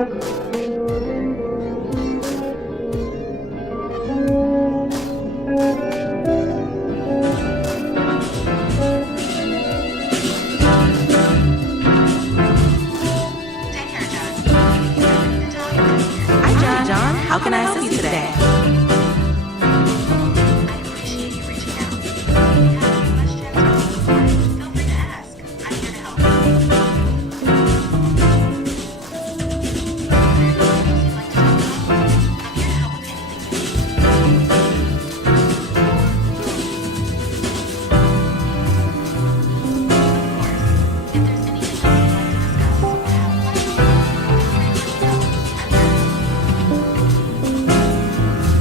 Hi, John. How can I help you today? I appreciate you reaching out. If you have any questions or need support, feel free to ask. I'm here to help. Is there anything you'd like to talk about? I'm here to help with anything you need. Of course. If there's anything else you'd like to discuss or have questions about, feel free to let me know. I'm here to help.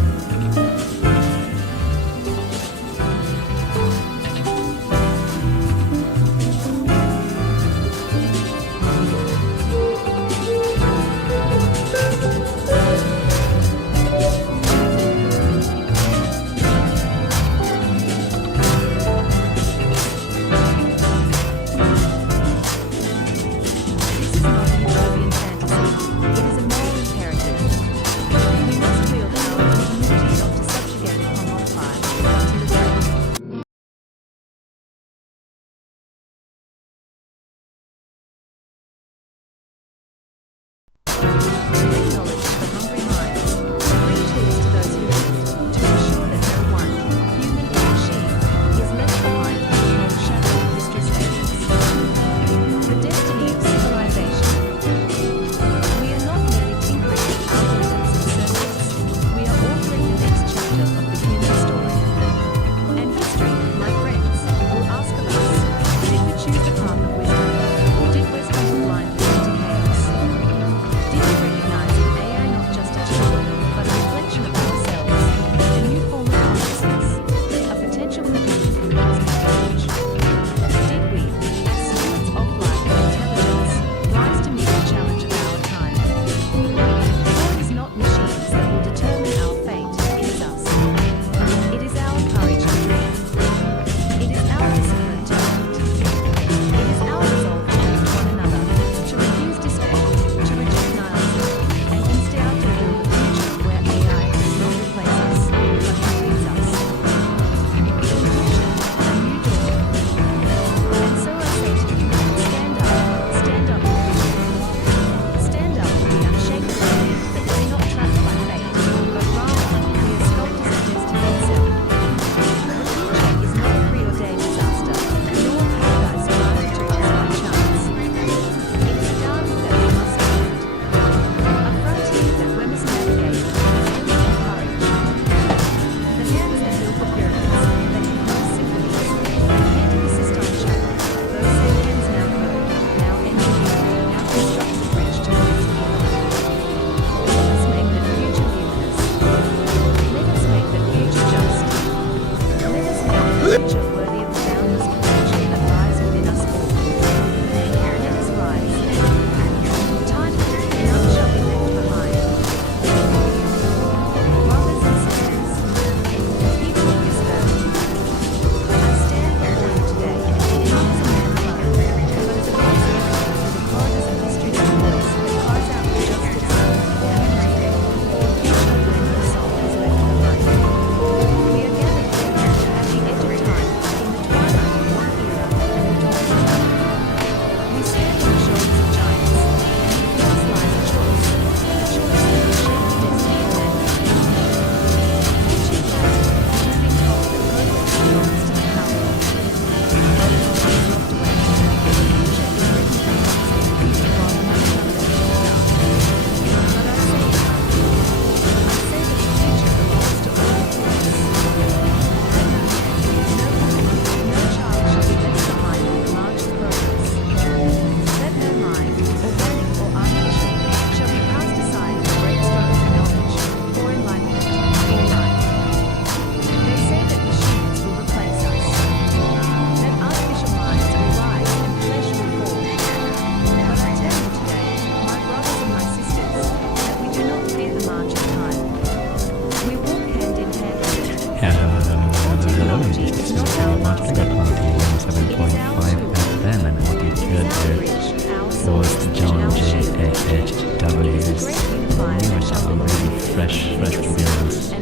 fresh experience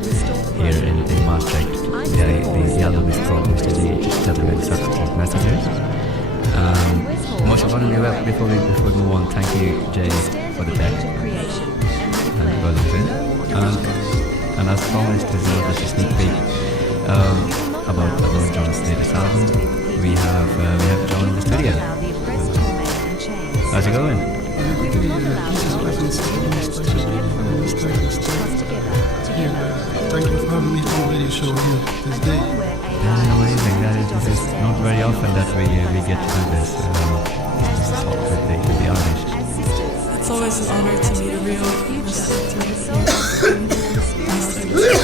here in Maastricht. The album is called Mr. D, Substitute Messages. Most importantly, before we move on, thank you, Jay, for the tech and for listening. And as promised, this is just a sneak peek about John's latest album. We have John in the studio. How's it going? Thank you for having me on the radio show here this day. That's amazing. This is not very often that we get to do this. Just talk with the artist. It's always an honor to meet a real person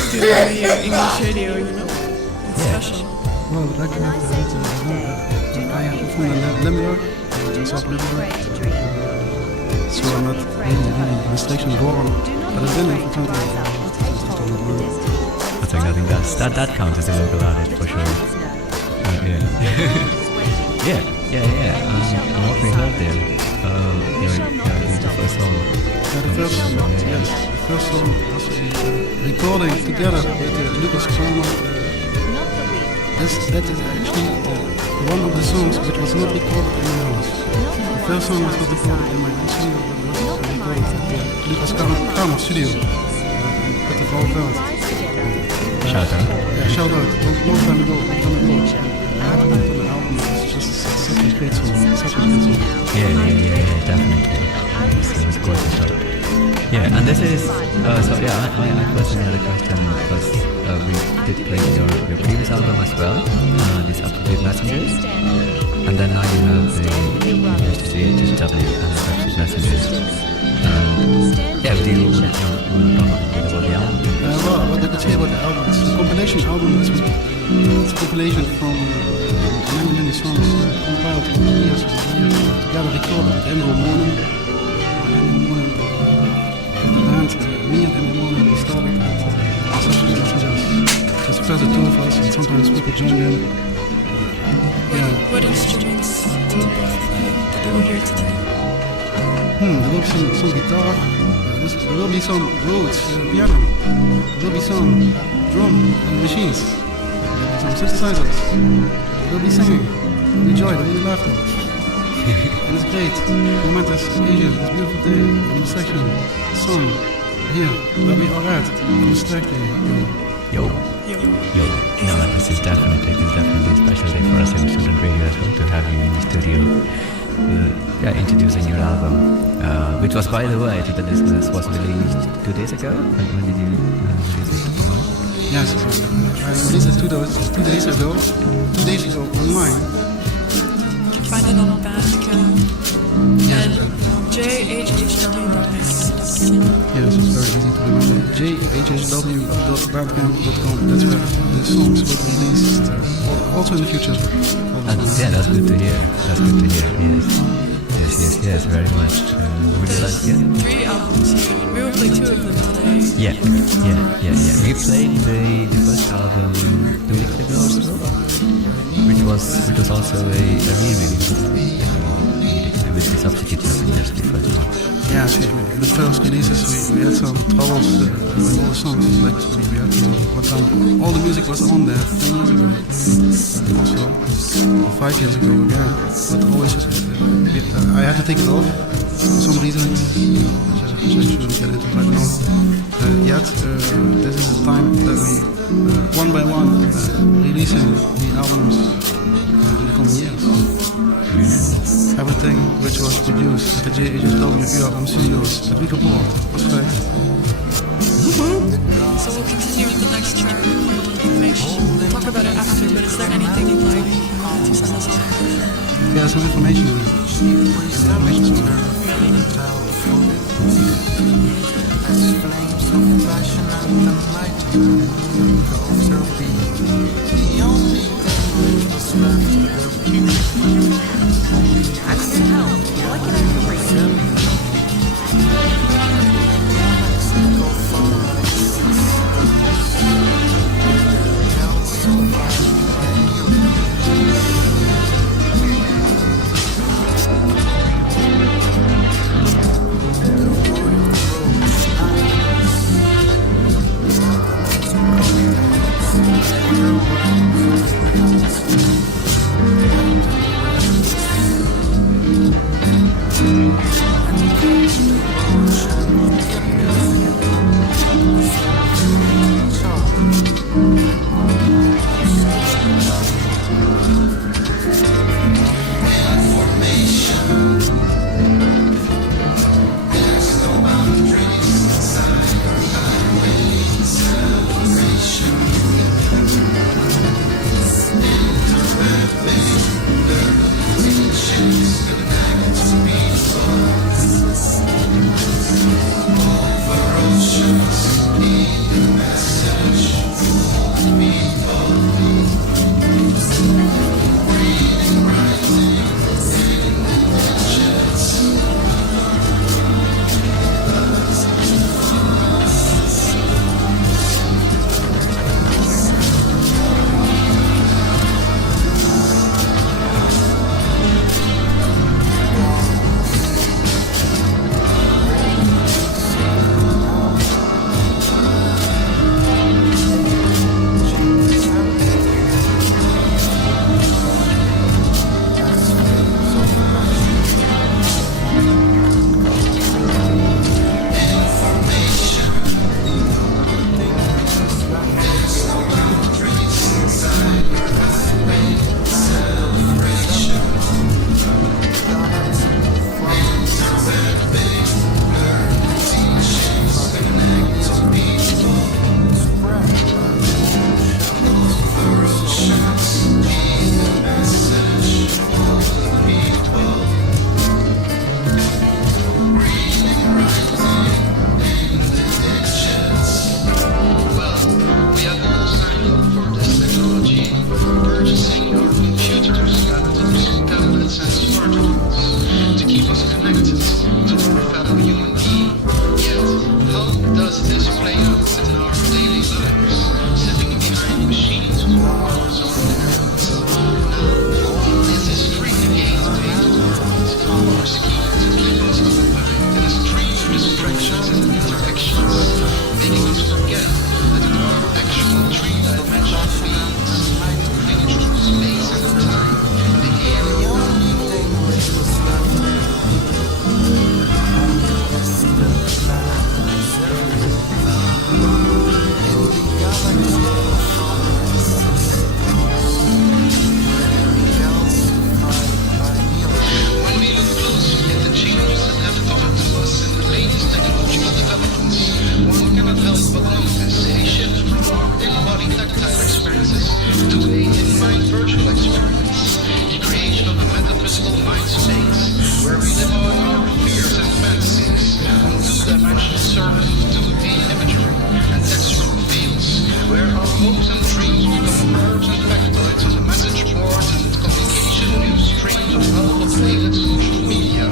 to your English radio, It's special. Well, I am from Limburg, South Limburg. So I'm not really restriction born, but I've been there for 20 years. I think that counts as a local artist for sure. Yeah. And what we heard there, the first song. The first song was a recording together with Lucas Kramer. That is actually one of the songs which was not recorded in my house. The first song was not recorded in my studio, but it was recorded at the Lucas Kramer studio at the Veld. Shout out. Yeah, shout out. Long time ago. I have it on the album. It's just such a great song. Yeah, definitely. It was quite a start. Yeah, and this is I personally had a question because we did play your previous album as well, this Up-to-Date Messages, and then now you have the HTHW and the Substitute Messages. Do you want to talk a bit about the album? Well, what I could say about the album, it's a compilation album. It's a compilation from many songs compiled over the years together recorded at the end of the morning. Me and Emma Morning, we started at Substitute Messages. Just first the two of us, and sometimes people join in. What instruments do you both play that we'll hear today? There will be some guitar, there will be some rhodes, piano, there will be some drum machines, there will be some synthesizers, there will be singing, there will be joy, there will be laughter. And it's great, momentous occasion, it's a beautiful day, in the section, sun, here, where we are at, on the stack day. Yo. No, this is definitely a special day for us in Student Radio as well to have you in the studio. Introducing your album, which was, by the way, to the listeners, was released 2 days ago. When did you release it? Yes, I released it 2 days ago. 2 days ago online. You can find it on Bandcamp. Yes, jhhw.bandcamp. Yes, it's very easy to remember. jhhw.bandcamp.com. That's where the songs will be released. Also in the future. That's good to hear. Yes, very much. Would you like to? 3 albums here. We will play 2 of them today. Yeah. We played the first album 2 weeks ago or so, which was also a re-release with the Substitute Messages, the first one. Yeah, the first releases we had some troubles with all the songs. Like we had one time all the music was on there 10 years ago, also 5 years ago again. But always I had to take it off for some reasons, which I shouldn't get into right now. Yet this is the time that we one by one releasing the albums in the coming years. Everything which was produced at the JHSW album studios at Weekaport was great. So we'll continue with the next track, information. We'll talk about it after, but is there anything you'd like to send us off with? Yeah, some information. I'm here to help. What can I do for you? interactions, making us forget that we are actual three-dimensional beings, moving through space and time, the here and now. When we look closely at the changes that have come to us in the latest technological developments, one cannot help but notice a shift from our in-body tactile experiences to a in-mind virtual experience, the creation of a metaphysical mind space where we live out our fears and fantasies on two-dimensional surface of 2D imagery and textural fields, where our hopes and dreams become verbs and factoids on the message boards and communication news streams of well-populated social media.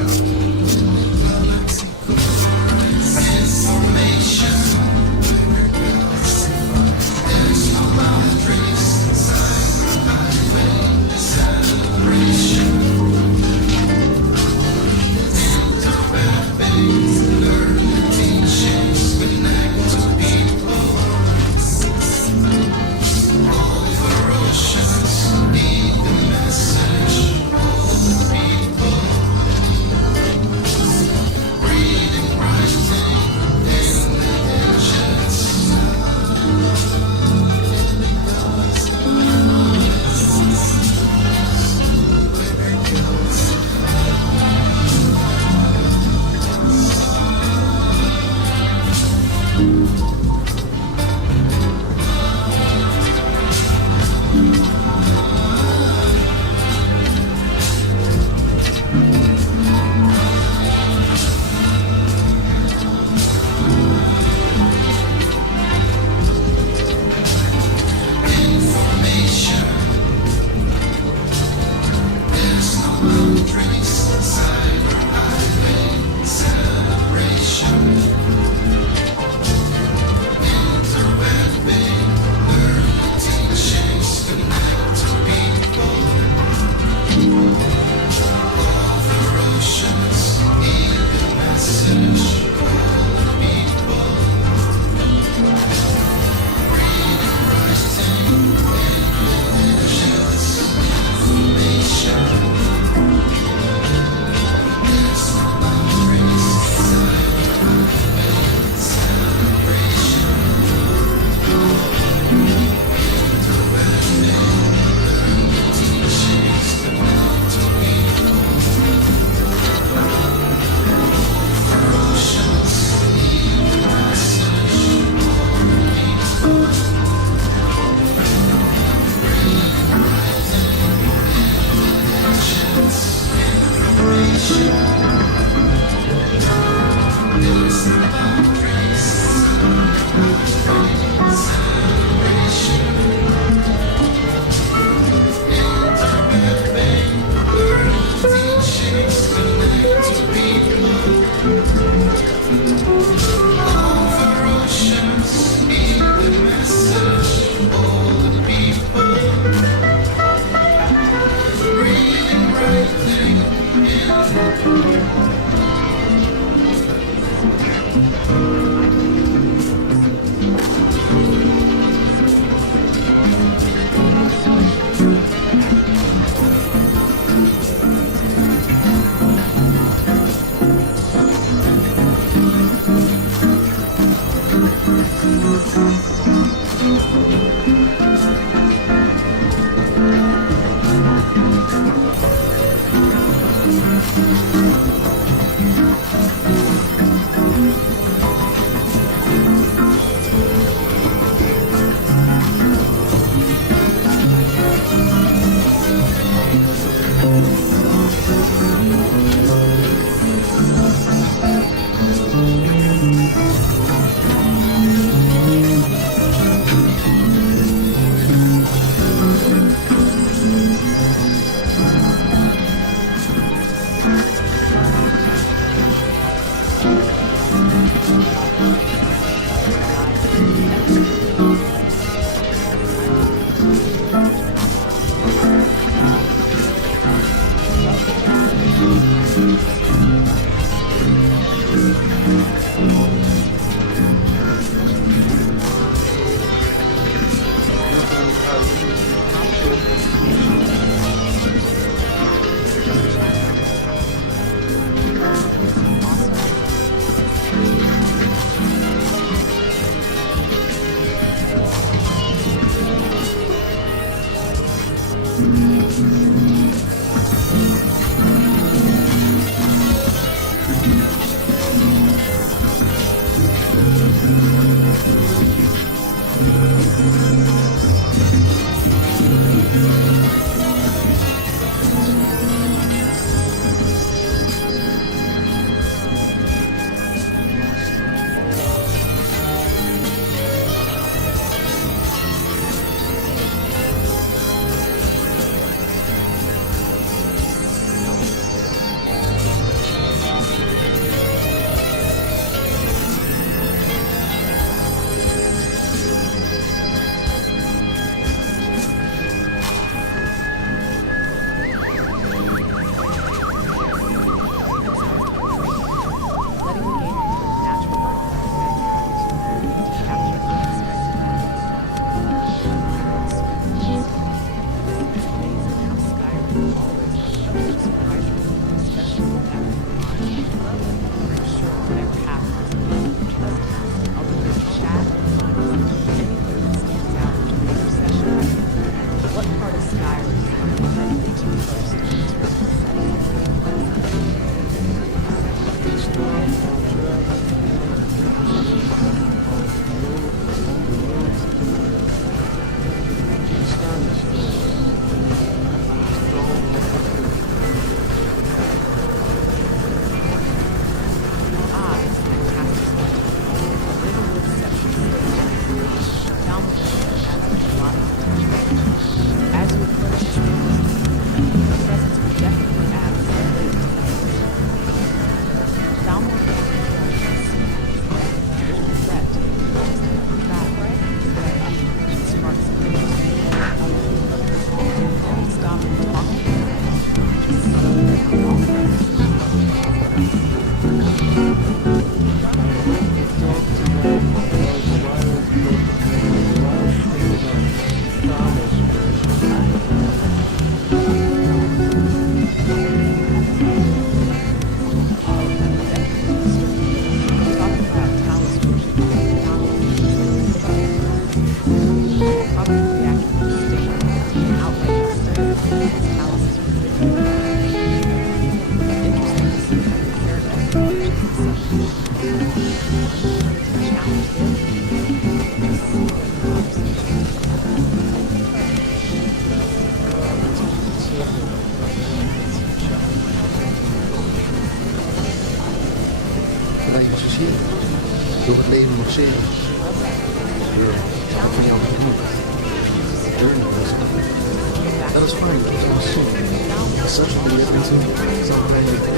het leven nog serieus. En dat is fijn, dat is wel zonde. Zelfs als je net niet zo zou brengen,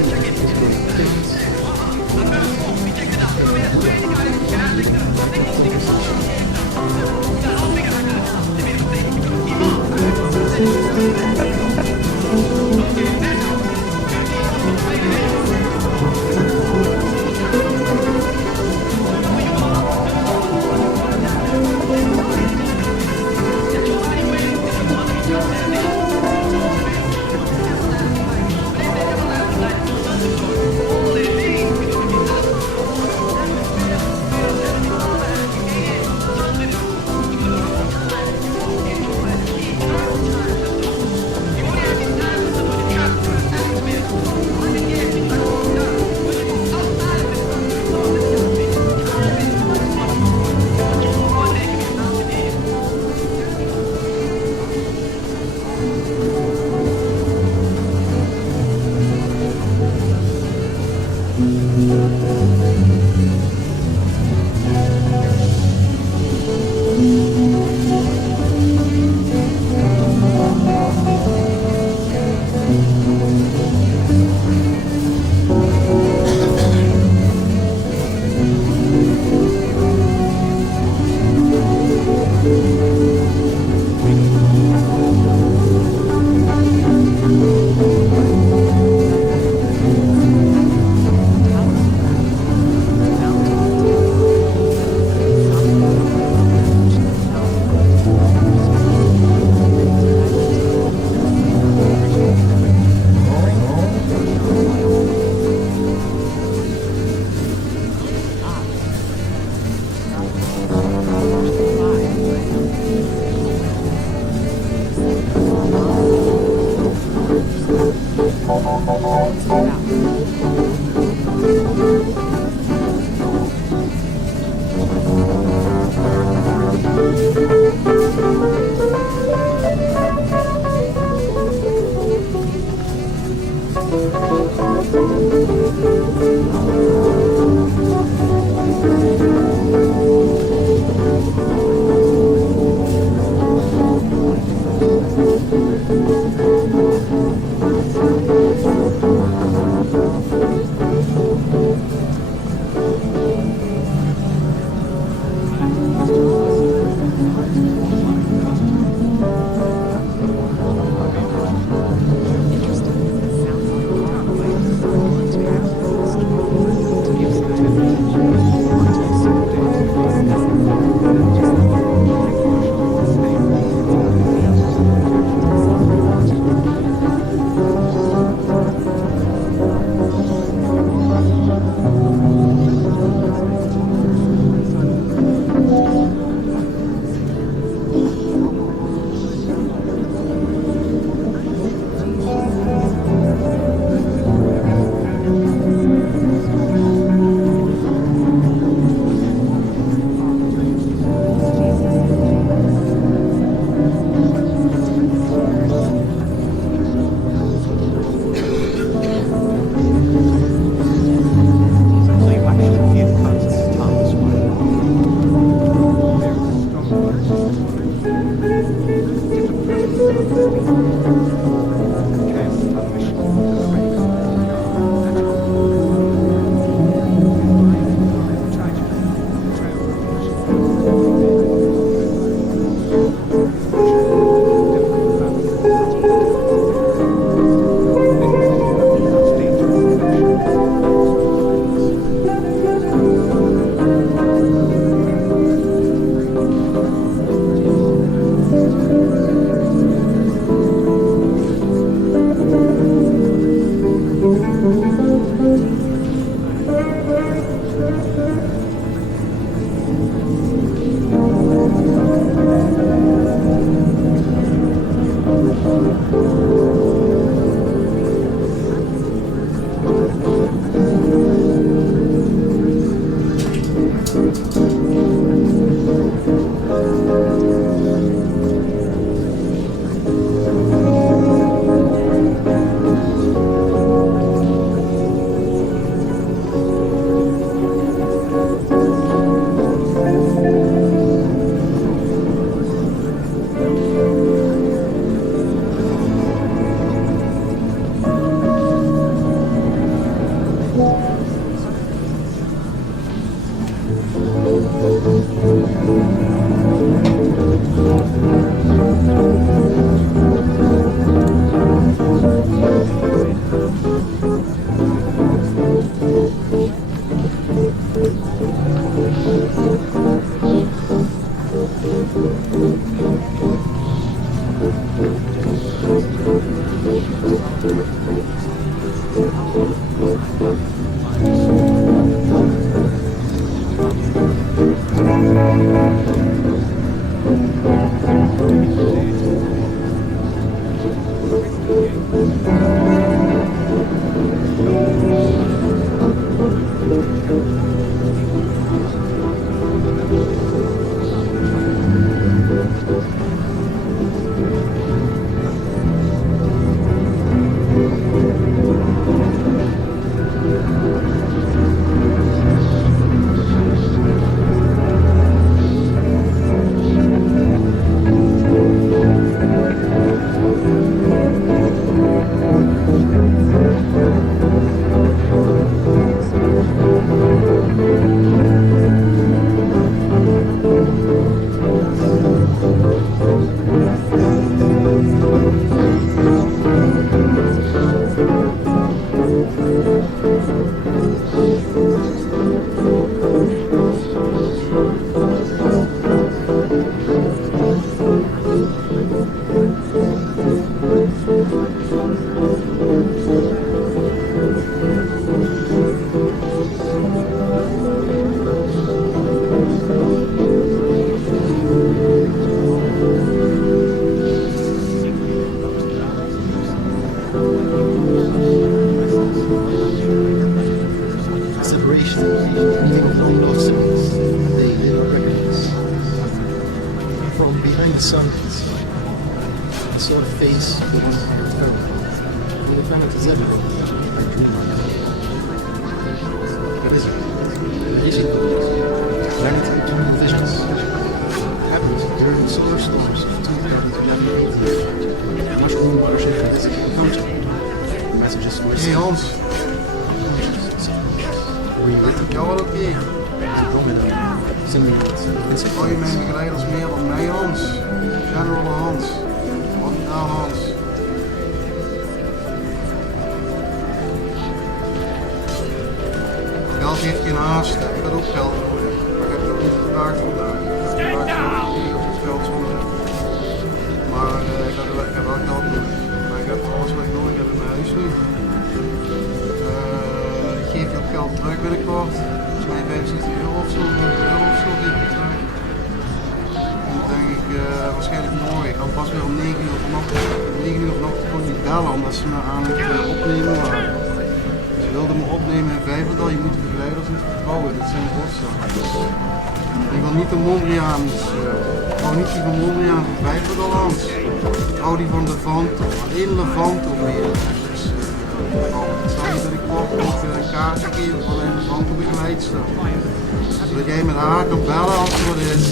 Zodat jij met haar kan bellen als er wat is.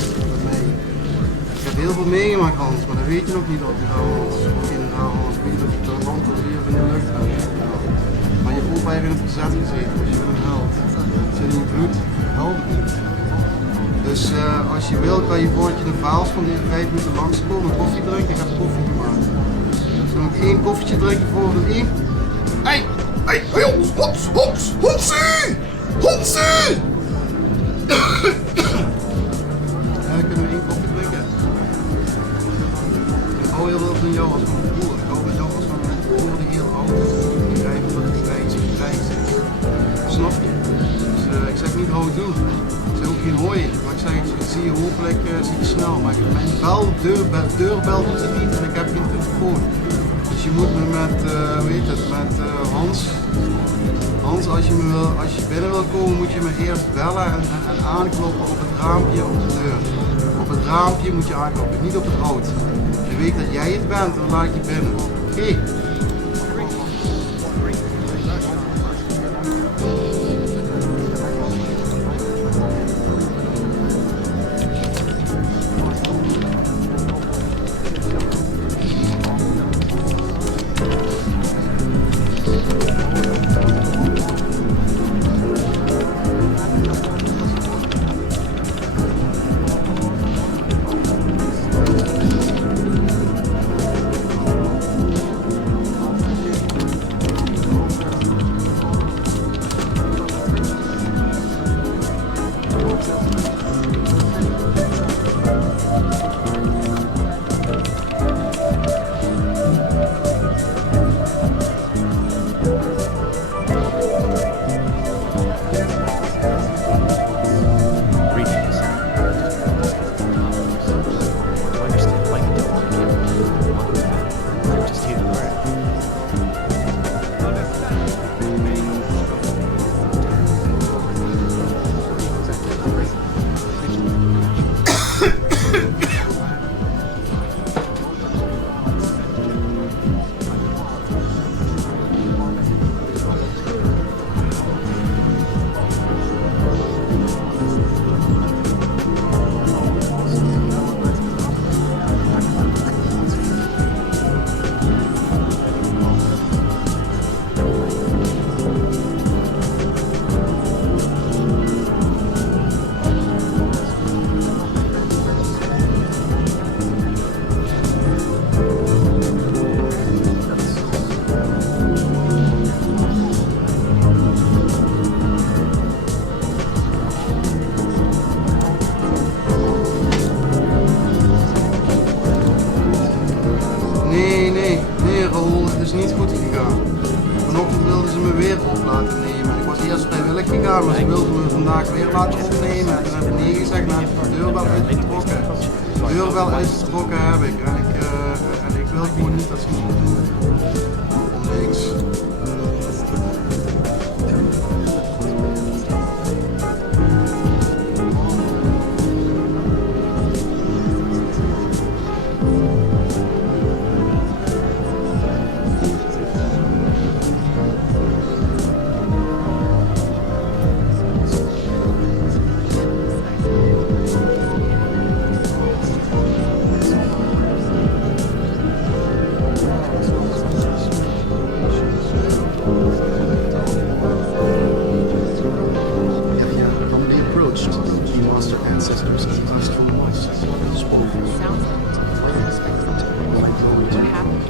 Nee. Ik heb heel veel meegemaakt, Hans, maar dan weet je nog niet dat je daar Hans. Generaal Hans, weet dat je de land hier in de lucht hebt. Maar je opa heeft in het verzet gezeten, dus je bent een held. Het zit in je bloed, helden. Dus als je wil, kan je voordat je de vaals van die 5 minuten langskomen, een koffie drinken. Ik heb koffie gemaakt. Dus nog 1 koffietje drinken voor de 1. Hey, Honsie! Honsie! Ja, kunnen we 1 koffie drinken? Ik hou heel veel van jou als van mijn broer. Ik hou van jou als van mijn broer die heel oud is. Die rijdt omdat het grijs is. Snap je? Dus ik zeg niet hou toe. Ik zeg ook geen hooi. Maar ik zeg, ik zie je hopelijk zie je snel. Maar mijn deurbel doet het niet en ik heb geen telefoon. Dus je moet me met, met Hans, als je binnen wil komen, moet je me eerst bellen en aankloppen op het raampje op de deur. Op het raampje moet je aankloppen, niet op het hout. Je weet dat jij het bent, dan laat ik je binnen. Oké. Nee, Raoul, het is niet goed gegaan. Vanochtend wilden ze me weer op laten nemen. Ik was eerst vrijwillig gegaan, maar ze wilden me vandaag weer laten opnemen. En toen heb ik nee gezegd en heb ik de deurbel uitgetrokken. De deurbel uitgetrokken heb ik. En ik wil gewoon niet dat ze me doen. Om niks. ancestors and Eastern voices spoke What happened?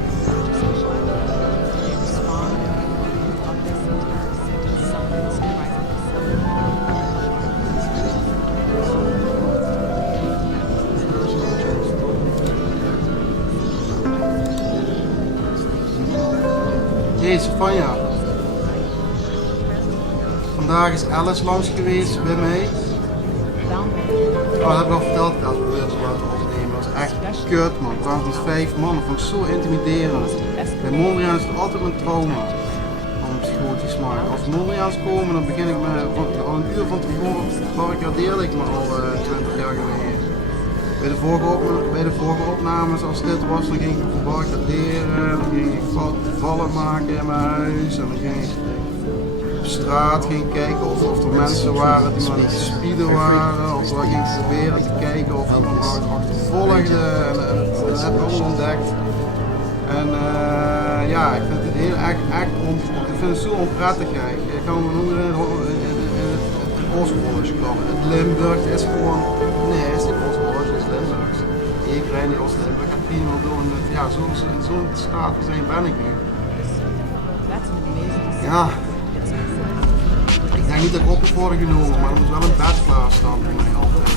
Jezus, Vanja. Vandaag is Alice langs geweest bij mij. Oh, dat heb ik al verteld dat we weer laten opnemen. Dat was echt kut, man. Het waren 5 man. Dat vond ik zo intimiderend. Bij Mondriaan is het altijd een trauma. Om psychotisch maken. Als Mondriaans komen, dan begin ik me al een uur van tevoren barricadeerde ik me al 20 jaar geleden. Bij de vorige opnames, als dit was, dan ging ik barricaderen, dan ging ik vallen maken in mijn huis en dan ging ik op straat kijken of er mensen waren die me aan het spieden waren, of dan ging ik proberen te kijken of iemand me achtervolgde en dat heb ik allemaal ontdekt. En ja, ik vind het heel ik vind het zo onprettig. Ik kan me noemen in Oost-Hollands komen. Het Limburg is gewoon, nee, het is niet Oost-Hollands, het is Limburgs. Ik rijd niet Oost-Limburg, ik heb 4 door en ja, in zo'n staat ben ik nu. Ja, ik denk niet dat ik op moet worden genomen, maar er moet wel een bed klaarstaan voor mij altijd.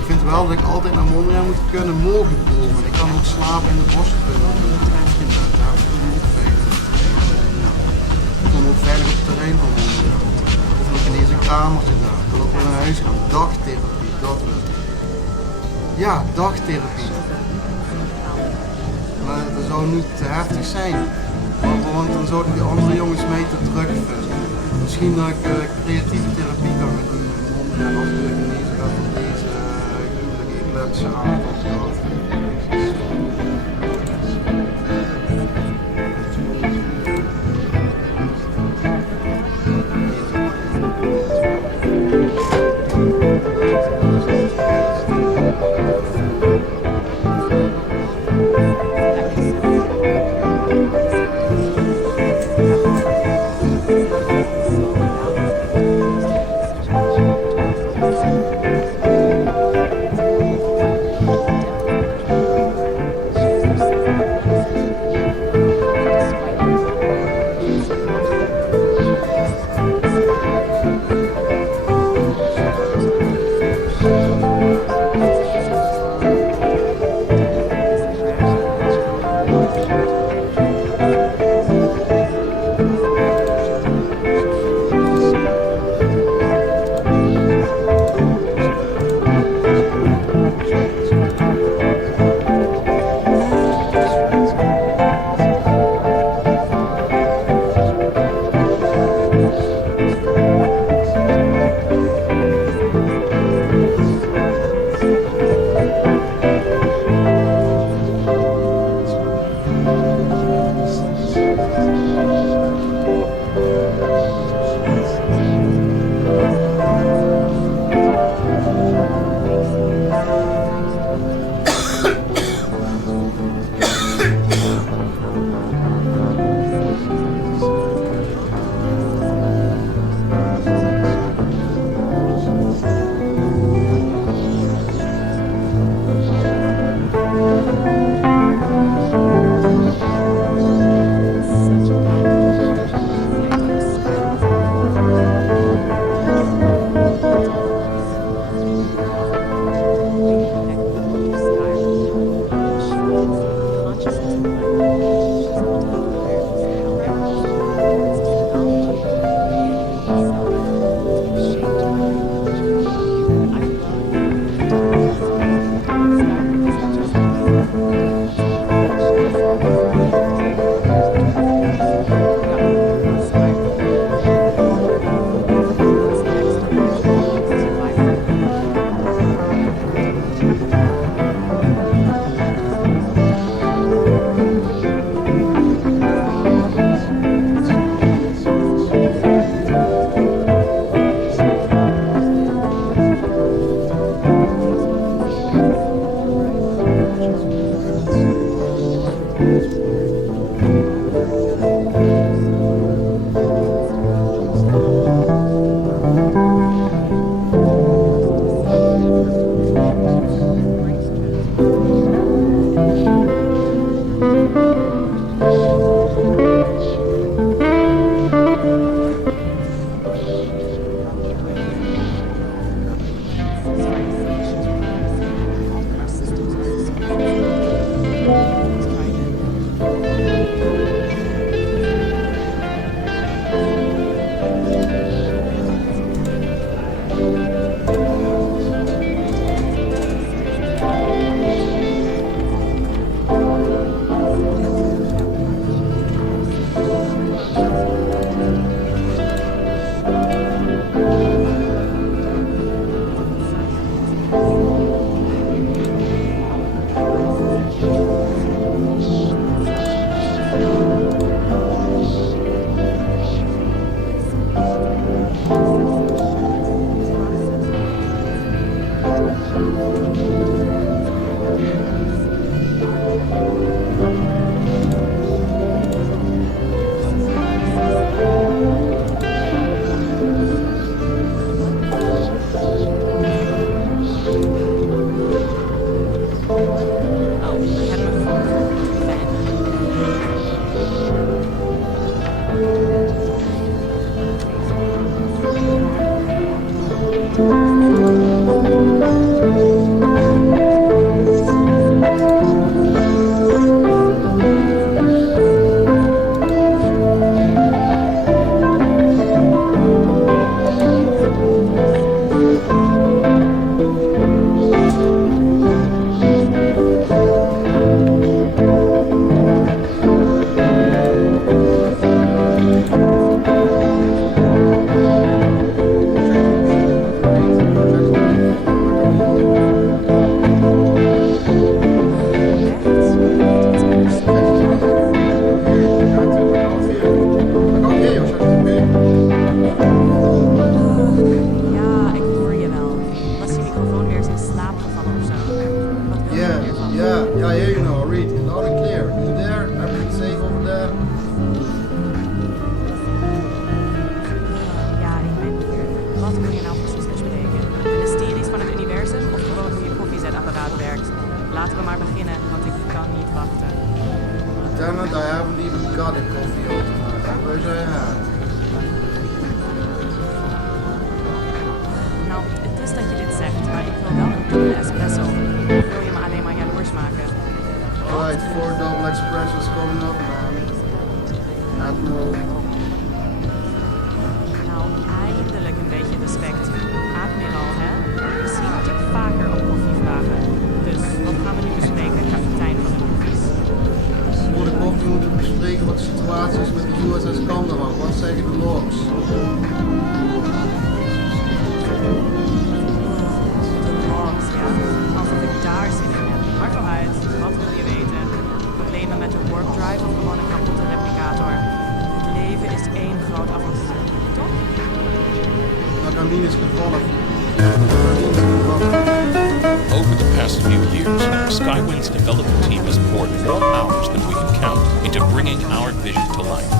Ik vind wel dat ik altijd naar Mondriaan moet kunnen mogen komen. Ik kan ook slapen in de bossen. Ja, dat is ook veilig. Ik kom ook veilig op het terrein van Mondriaan. Of nog in deze kamertje daar. Ik wil ook weer naar huis gaan. Dagtherapie, dat wil ik. Ja, dagtherapie. Maar dat zou niet te heftig zijn. Want dan zouden die andere jongens mij te druk vinden. Misschien dat ik creatieve therapie kan doen in Mondriaan. Of dat ik ineens ga van deze gruwelijke epileptische aanval. Express was coming up, man. Admiral. Nou, eindelijk een beetje respect. Admiral, hè? Misschien moet ik vaker om koffie vragen. Dus wat gaan we nu bespreken, kapitein van de koffies? Voor de koffie moeten we bespreken wat de situatie is met de USS Kandarang. Wat zeggen de logs? Logs, ja. Alsof ik daar zin in heb. Maar vooruit, wat wil je weten? Problemen met de warp drive of gewoon een kapotte replicator? Het leven is één groot avontuur, toch? Nakamin is gevallen. Nakamin is gevallen. Over the past few years, Skywind's development team has poured more hours than we can count into bringing our vision to life.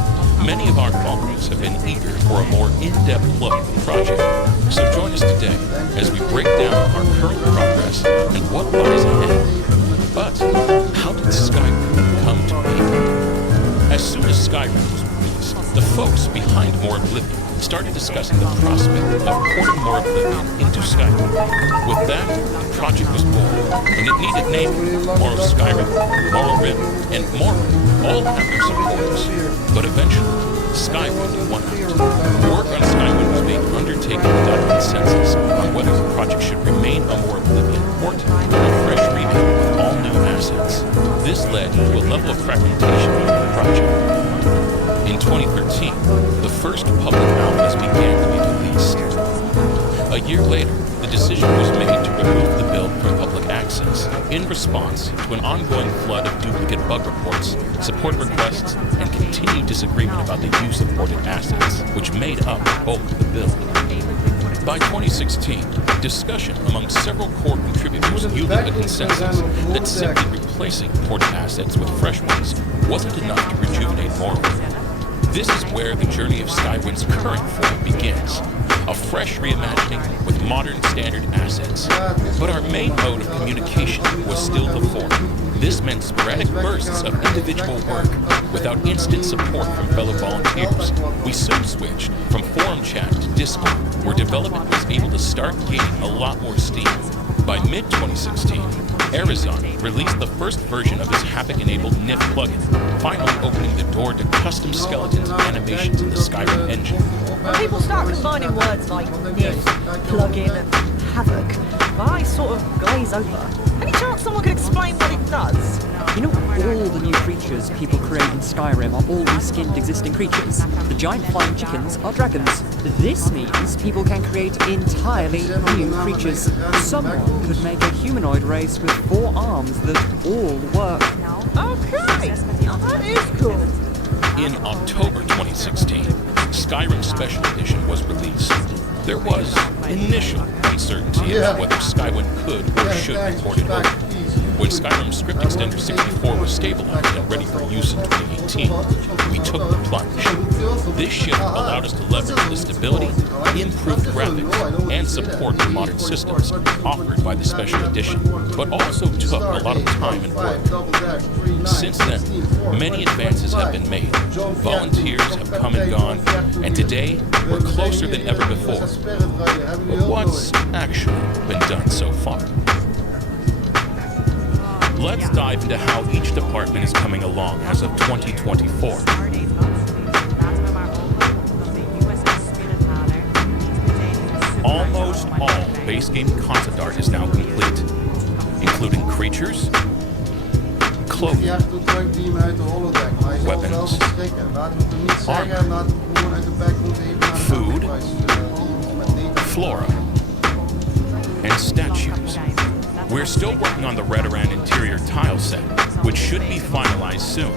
Many of our followers have been eager for a more in-depth look at the project, so join us today as we break down our current progress and what lies ahead. But how did Skyrim come to be? As soon as Skyrim was released, the folks behind More Oblivion started discussing the prospect of porting More Oblivion into Skyrim. With that, the project was born, and it needed naming. More of Skyrim, More of Rim, and More all have their supporters. But eventually, Skywind won out. Work on Skywind was being undertaken without consensus on whether the project should remain a More Oblivion port or a fresh remake with all new assets. This led to a level of fragmentation in the project. In 2013, the first public alphas began to be released. A year later, the decision was made to remove the build from public access in response to an ongoing flood of duplicate bug reports, support requests, and continued disagreement about the use of ported assets, which made up the bulk of the build. By 2016, discussion among several core contributors yielded a consensus that simply replacing ported assets with fresh ones wasn't enough to rejuvenate Morrowind. This is where the journey of Skywind's current form begins. A fresh reimagining with modern standard assets. But our main mode of communication was still the forum. This meant sporadic bursts of individual work without instant support from fellow volunteers. We soon switched from forum chat to Discord, where development was able to start gaining a lot more steam. By mid-2016, Arizon released the first version of his Havoc-enabled NIF plugin, finally opening the door to custom skeletons and animations in the Skyrim engine. When people start combining words like NIF, plugin, and Havoc, I sort of glaze over. Any chance someone could explain what it does? You know, all the new creatures people create in Skyrim are all reskinned existing creatures. The giant flying chickens are dragons. This means people can create entirely new creatures. Someone could make a humanoid race with 4 arms that all work. Okay, now that is cool. In October 2016, Skyrim Special Edition was released. There was initial uncertainty about whether Skywind could or should be ported over. When Skyrim Script Extender 64 was stabilized and ready for use in 2018, we took the plunge. This shift allowed us to leverage the stability, improved graphics, and support for modern systems offered by the Special Edition, but also took a lot of time and work. Since then, many advances have been made. Volunteers have come and gone, and today we're closer than ever before. But what's actually been done so far? Let's dive into how each department is coming along as of 2024. Almost all base game concept art is now complete, including creatures, clothing, weapons, armor, food, flora, and statues. We're still working on the Redoran interior tile set, which should be finalized soon.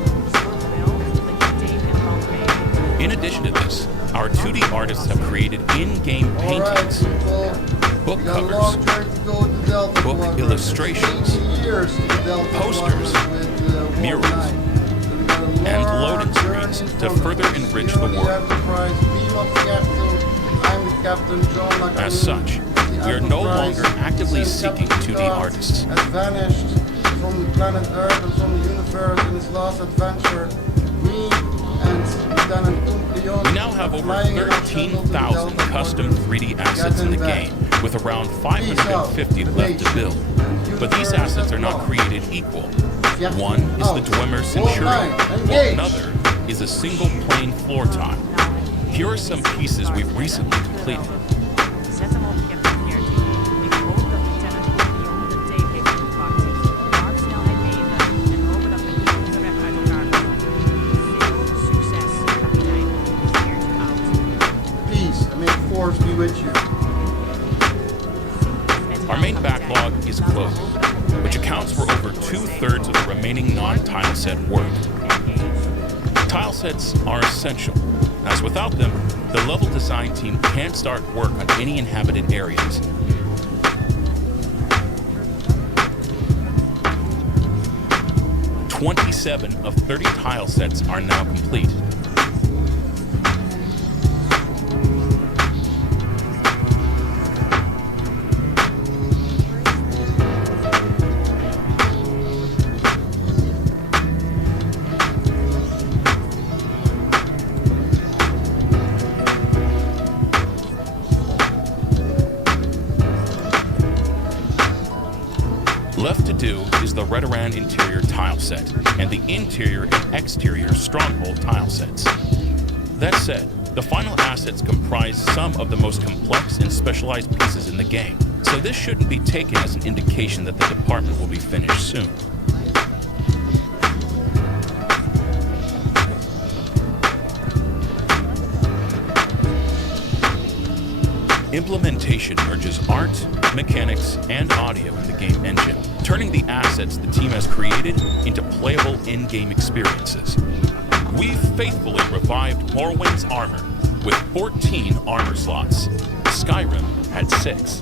In addition to this, our 2D artists have created in-game paintings, book covers, book illustrations, posters, murals, and loading screens to further enrich the world. As such, we are no longer actively seeking 2D artists. Has vanished from the planet Earth and from the universe in its last adventure. Me and Lieutenant Leon. We now have over 13,000 custom 3D assets in the game, with around 550 left to build. But these assets are not created equal. One is the Dwemer Centurion, while another is a single plane floor tile. Here are some pieces we've recently completed. Zet hem op, ik heb het 14. Ik hoop dat Lieutenant Corleone de tape heeft gepakt. Warpsnelheid 9 en hopen dat we niet de weg uit elkaar komen. Veel succes, kapitein. Here's out. Peace, and may the force be with you. Our main backlog is closed, which accounts for over 2/3 of the remaining non-tile set work. Tile sets are essential, as without them, the level design team can't start work on any inhabited areas. "27 of 30 tile sets are now complete. Left to do is the Redoran interior tile set and the interior and exterior stronghold tile sets. That said, the final assets comprise some of the most complex and specialized pieces in the game, so this shouldn't be taken as an indication that the department will be finished soon. Implementation merges art, mechanics, and audio in the game engine, turning the assets the team has created into playable in-game experiences. We've faithfully revived Morrowind's armor with 14 armor slots. Skyrim had 6.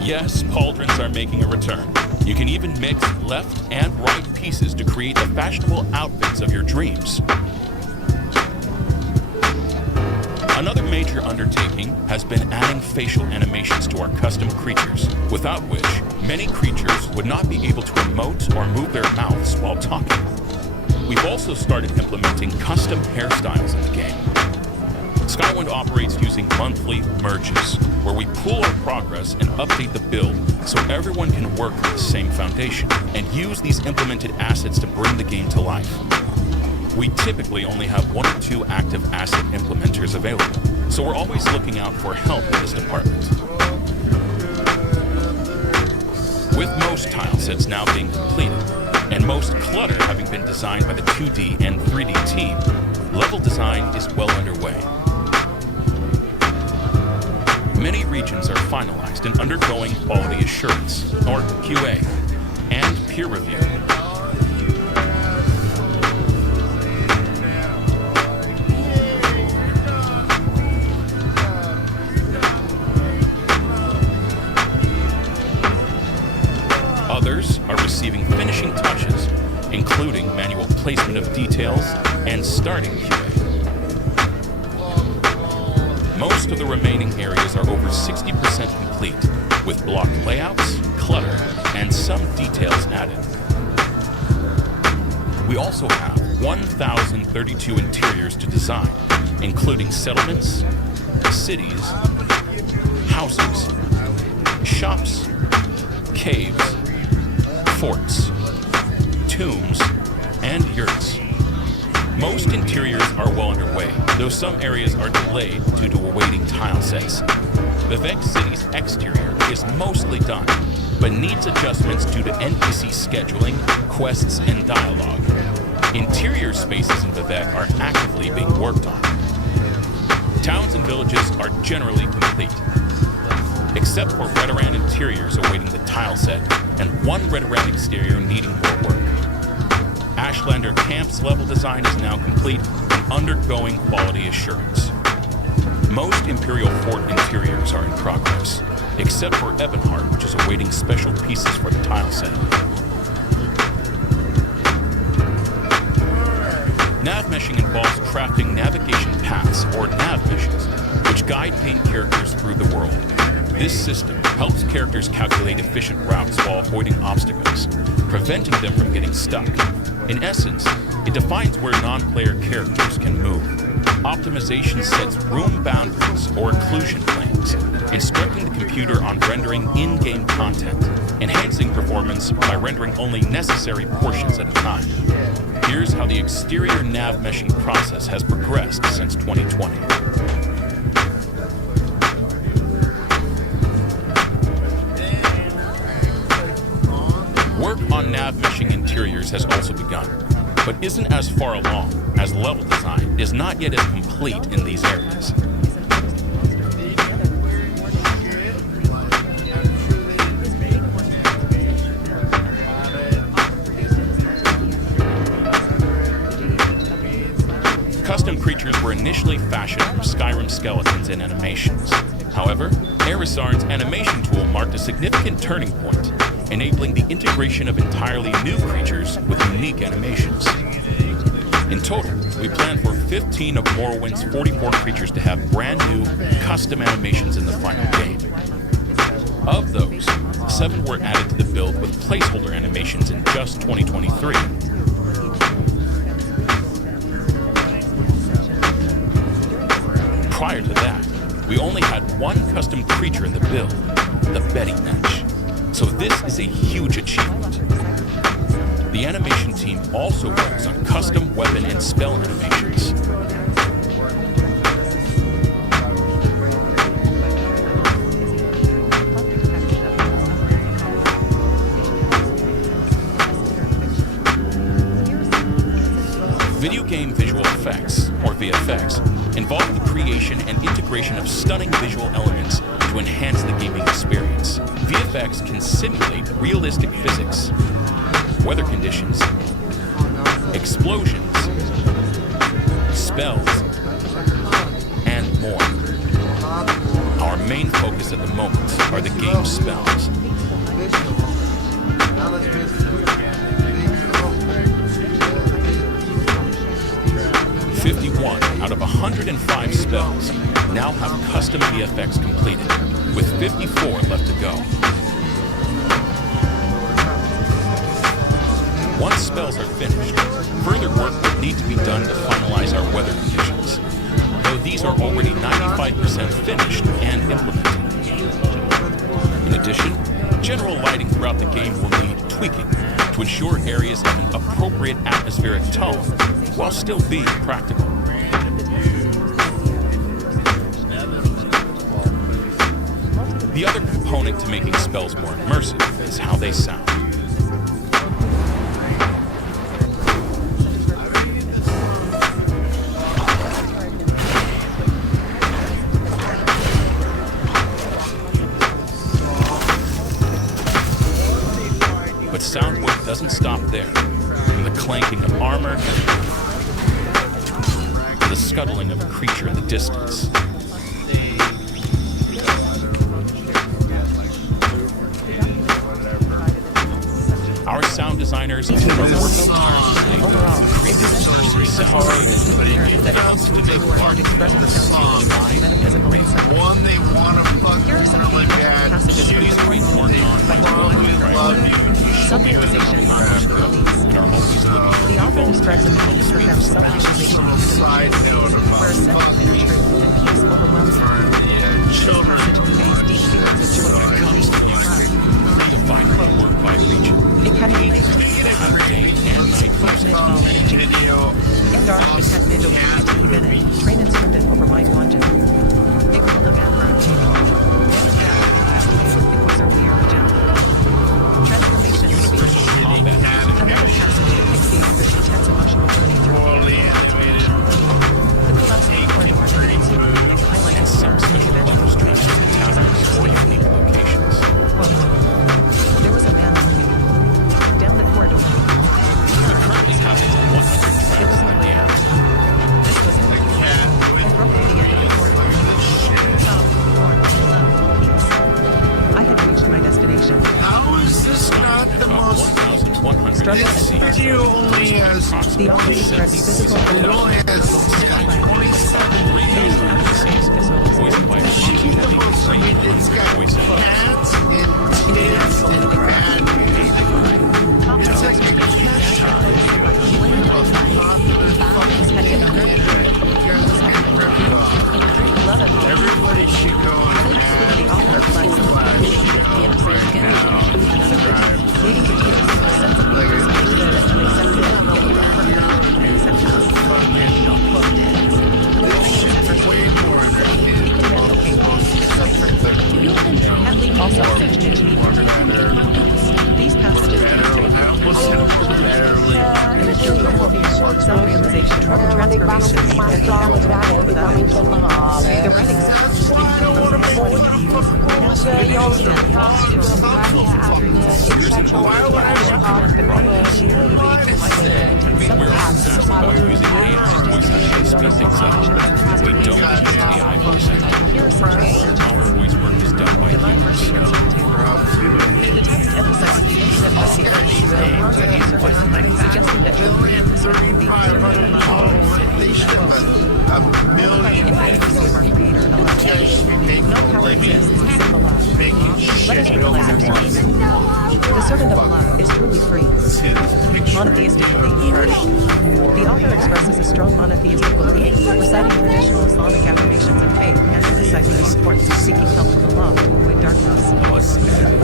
Yes, pauldrons are making a return. You can even mix left and right pieces to create the fashionable outfits of your dreams. Another major undertaking has been adding facial animations to our custom creatures, without which many creatures would not be able to emote or move their mouths while talking. We've also started implementing custom hairstyles in the game. Skywind operates using monthly merges, where we pool our progress and update the build so everyone can work with the same foundation and use these implemented assets to bring the game to life. We typically only have 1 or 2 active asset implementers available, so we're always looking out for help in this department. With most tile sets now being completed, and most clutter having been designed by the 2D and 3D team, level design is well underway. Many regions are finalized and undergoing quality assurance, or QA, and peer review. Others are receiving finishing touches, including manual placement of details and starting QA. Most of the remaining areas are over 60% complete, with block layouts, clutter, and some details added. We also have 1,032 interiors to design, including settlements, cities, houses, shops, caves, forts, tombs, and yurts. Most interiors are well underway, though some areas are delayed due to awaiting tile sets. Vivek City's exterior is mostly done, but needs adjustments due to NPC scheduling, quests, and dialogue. Interior spaces in Vivek are actively being worked on. Towns and villages are generally complete, except for Redoran interiors awaiting the tile set, and 1 Redoran exterior needing more work. Ashlander Camp's level design is now complete and undergoing quality assurance. Most Imperial Fort interiors are in progress, except for Ebonheart, which is awaiting special pieces for the tile set. Nav meshing involves crafting navigation paths, or nav missions, which guide game characters through the world. This system helps characters calculate efficient routes while avoiding obstacles, preventing them from getting stuck. In essence, it defines where non-player characters can move. Optimization sets room boundaries or occlusion planes, instructing the computer on rendering in-game content. enhancing performance by rendering only necessary portions at a time. Here's how the exterior nav meshing process has progressed since 2020. Work on nav meshing interiors has also begun, but isn't as far along as level design is not yet as complete in these areas. Custom creatures were initially fashioned from Skyrim skeletons and animations. However, Aerosarn's animation tool marked a significant turning point, enabling the integration of entirely new creatures with unique animations. In total, we plan for 15 of Morrowind's 44 creatures to have brand new, custom animations in the final game. Of those, 7 were added to the build with placeholder animations in just 2023. Prior to that, we only had 1 custom creature in the build, the Betty Bench. So this is a huge achievement. The animation team also works on custom weapon and spell animations. Video game visual effects, or VFX, involve the creation and integration of stunning visual elements to enhance the gaming experience. VFX can simulate realistic physics, weather conditions, explosions, spells, and more. Our main focus at the moment are the game spells. 51 out of 105 spells now have custom VFX completed, with 54 left to go. Once spells are finished, further work will need to be done to finalize our weather conditions, though these are already 95% finished and implemented. In addition, general lighting throughout the game will need tweaking to ensure areas have an appropriate atmospheric tone while still being practical. The other component to making spells more immersive is how they sound. But sound work doesn't stop there. From the clanking of armor to the scuttling of a creature in the distance. Our sound designers are working tirelessly to create immersive sound that helps to make art alive and real. One, they want to fuck really bad. These are being worked on by Some realization and are always looking the author describes a many profound self-actualization side note where a sense of inner truth and peace overwhelms her. This passage conveys deep feelings of joy when it comes to music. Dividing the work by region. It can be made have day and night music. En daar is het middel die binnen trainen scrinden over mijn wangen. Ik wil de man run. It was a weird jump. Transformation of speech. Another passage depicts the author's intense emotional journey through the collapse of the corridor and the ensuing highlighted some special bonus tracks to taverns or unique locations. There was a man moving down the corridor. We currently have 100 tracks. There was no way out. This was it. I broke through the end of the corridor. Soft, warm, love, peace. I had reached my destination. How is this not the most 1,100 struggle and video only has the author describes physical and emotional voiced by a it's got cats and tits and bad it's like a everybody should go on document the manifest unity between several acts of We're using AI voice to speed things up. We don't use AI voice acting. All our voice work is done by Divine humans. Mercy Institute. The text emphasizes the infinite mercy of the surface, suggesting that this earth can be conservative by the infinite mercy of our Creator, Allah. No power exists save Allah. Let us realize ourselves. The servant of Allah is truly free. Monotheistic belief first. The author expresses a strong monotheistic belief, reciting traditional Islamic affirmations of faith and emphasizing the importance of seeking help from Allah to avoid darkness.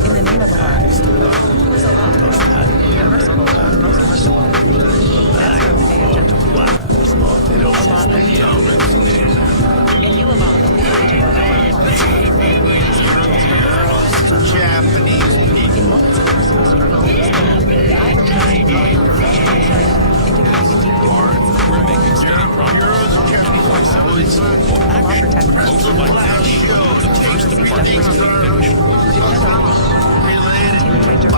In the name of Allah, who is Allah? The merciful, the most merciful. Master of the day of judgment. Allah in you, Allah, the origin of our hearts. In moments of personal struggle, the author turns to Allah for fresh insight, indicating a deep dependence. We're making steady progress. And voice acting will action most likely be the first departure to be finished. Depend on Allah. Continue my journey.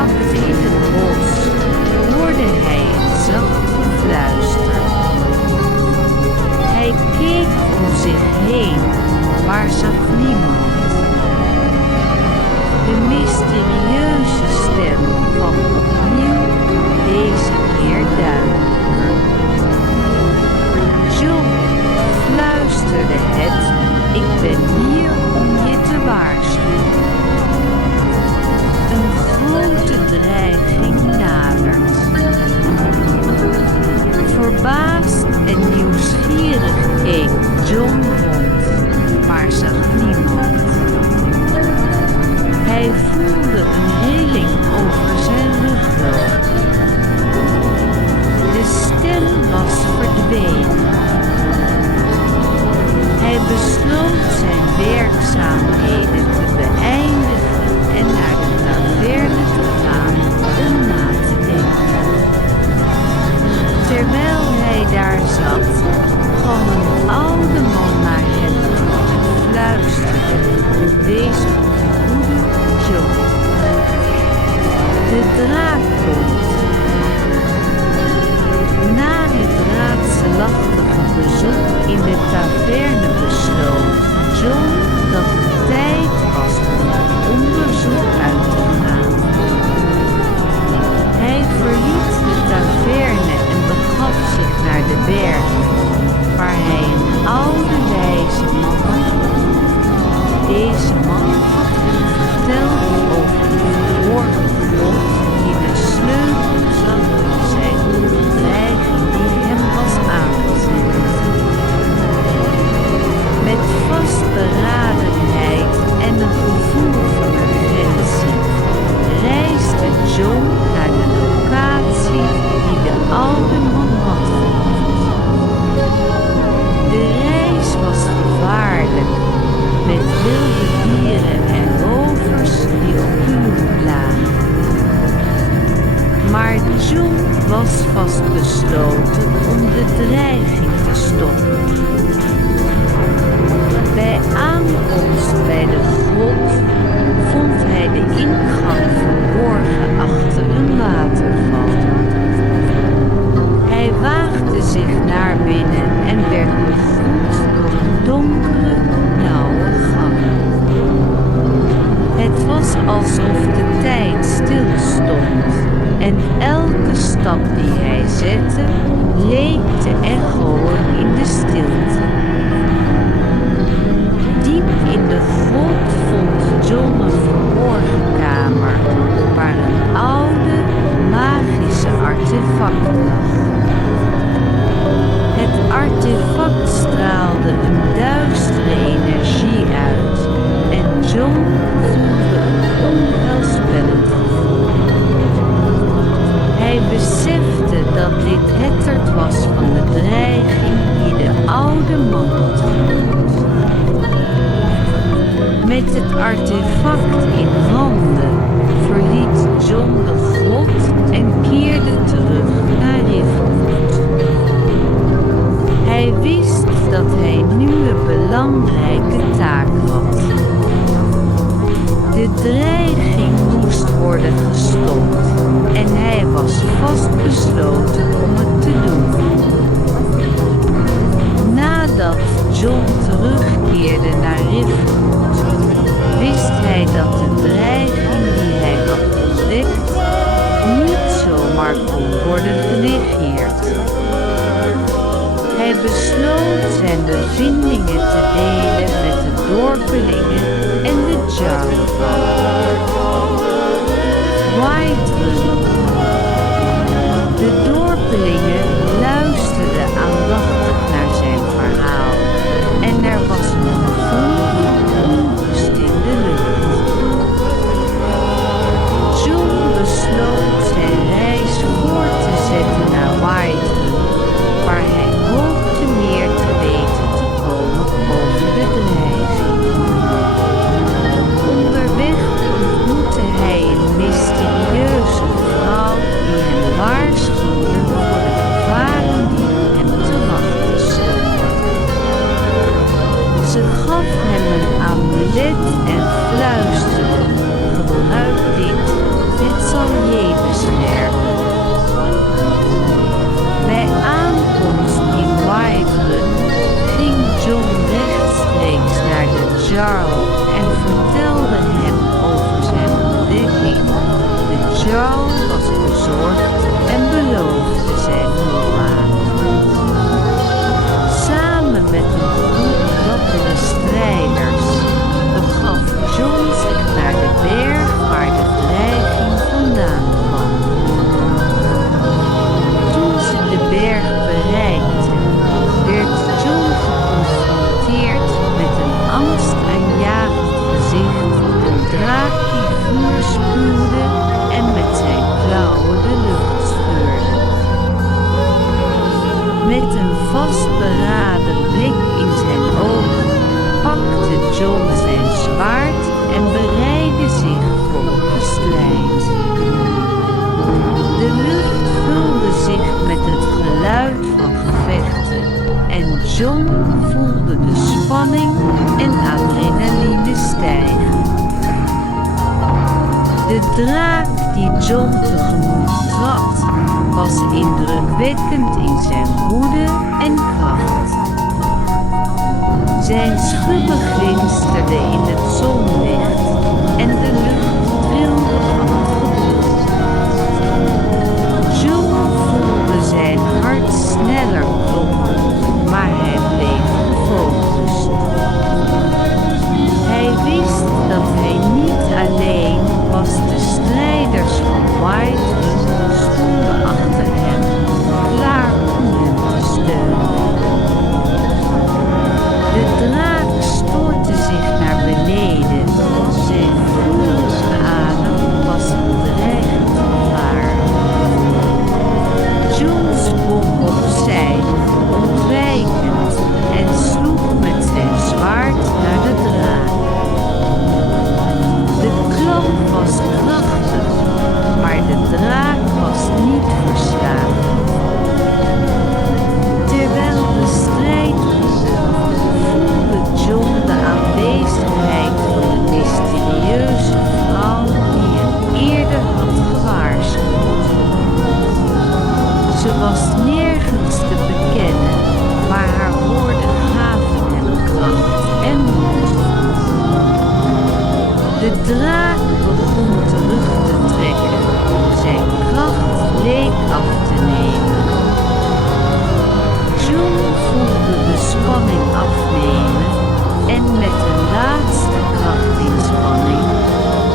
gehakt in het bos hoorde hij een zacht gefluister. Hij keek om zich heen, maar zag niemand. De mysterieuze stem kwam opnieuw, deze keer duidelijker. John, fluisterde het, ik ben hier om je te waarschuwen. Een grote dreiging nadert. Verbaasd en nieuwsgierig keek John rond, maar zag niemand. Hij voelde een rilling over zijn rug lopen. De stem was verdwenen. Hij besloot zijn werkzaamheden te beëindigen en naar de taverne te gaan om na te denken. Terwijl hij daar zat, kwam een oude man naar hem toe en fluisterde: wees op je hoede, John. De draak komt. Na het raadselachtige bezoek in de taverne besloot John dat het tijd was om op onderzoek uit te gaan. Hij verliet de taverne en begaf zich naar de berg, waar hij een oude wijze man vond. Deze man had hem verteld over de verborgen grond die de sleutel zat van zijn dreiging die hem was aangezet. Met vastberadenheid en een gevoel van urgentie reisde John naar de locatie die de oude man had genoemd. De reis was gevaarlijk, met wilde dieren en rovers die op de loer lagen. Maar John was vastbesloten om de dreiging te stoppen. Bij aankomst bij de grot vond hij de ingang verborgen achter een waterval. Hij waagde zich naar binnen en werd begroet door een donkere, nauwe gang. Het was alsof de tijd stilstond en elke stap die hij zette leek te echoen in de stilte. Diep in de grot vond John een verborgen kamer, waar een oude, magische artefact lag. Het artefact straalde een duistere energie uit en John voelde een onheilspellend gevoel. Hij besefte dat dit het was van de dreiging die de oude man had genoemd. Met het artefact in handen verliet John de grot en keerde terug naar Riverwood. Hij wist dat hij nu een belangrijke taak had. De dreiging moest worden gestopt en hij was vastbesloten om het te doen. Nadat John terugkeerde naar Riverwood, wist hij dat de dreiging die hij had ontdekt niet zomaar kon worden genegeerd. Hij besloot zijn bevindingen te delen met de dorpelingen en de Jarvan. De dorpelingen luisterden aandachtig naar zijn verhaal en er was een gevoel van onrust in de lucht. John besloot zijn reis voort te zetten naar Whitewood, waar hij hoopte meer te weten te komen over de dreiging. Jarl en vertelde hem over zijn ontdekking. De Jarl was bezorgd en beloofde zijn hulp aan. Samen met een groep dappere strijders begaf John zich naar de berg waar de dreiging vandaan kwam. Toen ze de berg bereikten, werd John geconfronteerd met een angstaanjagend gezicht, een draak die vuur spuwde en met zijn klauwen de lucht scheurde. Met een vastberaden blik in zijn ogen pakte John zijn zwaard en bereidde zich voor de strijd. De lucht vulde zich met het geluid van gevechten en John voelde de spanning en adrenaline stijgen. De draak die John tegemoet trad, was indrukwekkend in zijn woede en kracht. Zijn schubbe glinsterde in het zonlicht en de lucht trilde van het gebit. John voelde zijn hart sneller kloppen, maar hij bleef gefocust. Hij wist dat hij niet alleen was, de strijders van Whiterun stonden achter hem, klaar om hem te steunen. De draak stortte zich naar beneden, zijn vurige adem was een dreigend gevaar. John sprong opzij, ontwijkend, en sloeg met zijn zwaard naar de draak. De klank was krachtig, maar de draak was niet verstaan. Terwijl de strijd woedde, voelde John de aanwezigheid van de mysterieuze vrouw die hem eerder had gewaarschuwd. Ze was nergens te bekennen, maar haar woorden gaven hem kracht en moed. De draak begon terug te trekken, zijn kracht leek af te nemen. John voelde de spanning afnemen en met een laatste krachtinspanning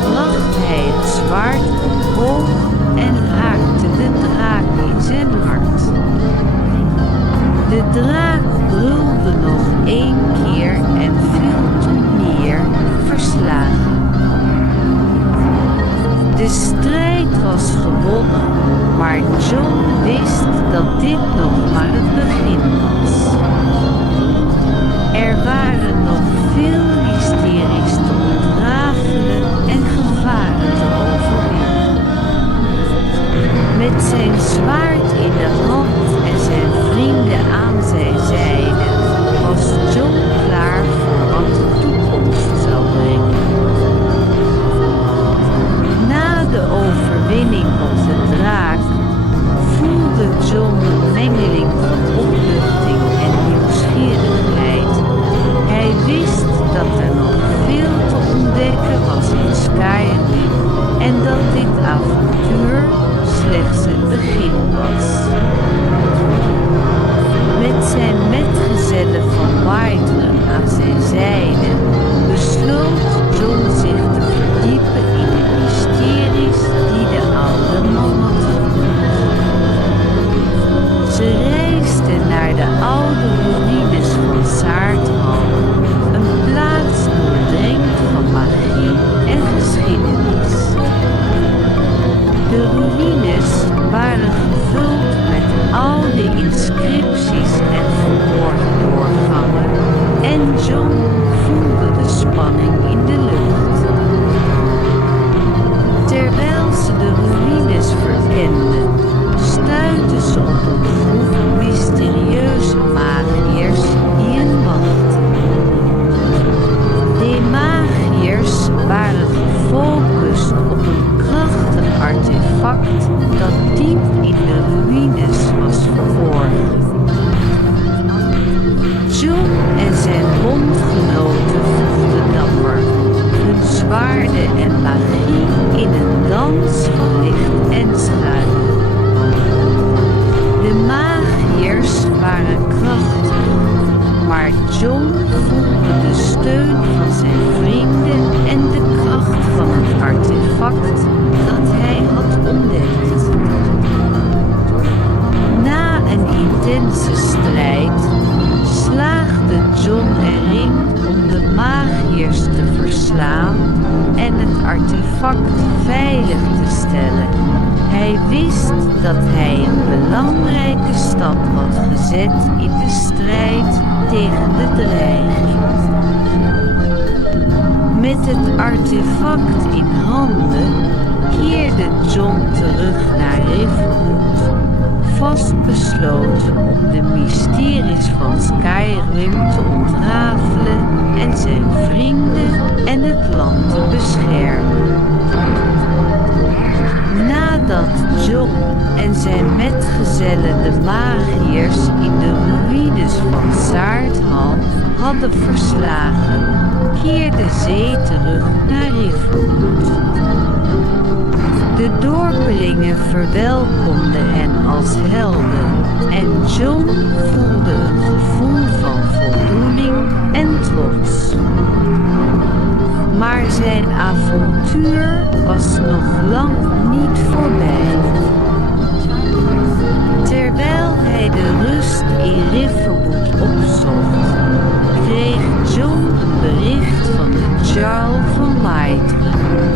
bracht hij het zwaard omhoog en haakte de draak in zijn hart. De draak brulde nog 1 keer en viel toen neer, verslagen. De strijd was gewonnen, maar John wist dat dit nog maar het begin was. Er waren nog veel mysteries artefact veilig te stellen. Hij wist dat hij een belangrijke stap had gezet in de strijd tegen de dreiging. Met het artefact in handen keerde John terug naar Riverwood, vastbesloten om de mysteries van Skyrim te ontrafelen en zijn vrienden en het land te beschermen. Nadat John en zijn metgezellen de magiërs in de ruïnes van Saardhal hadden verslagen, keerde Zee terug naar Riverwood. De dorpelingen verwelkomden hen als helden en John voelde een gevoel van voldoening en trots. Maar zijn avontuur was nog lang niet voorbij. Terwijl hij de rust in Riverwood opzocht, kreeg John een bericht van de Jarl van Whiterun.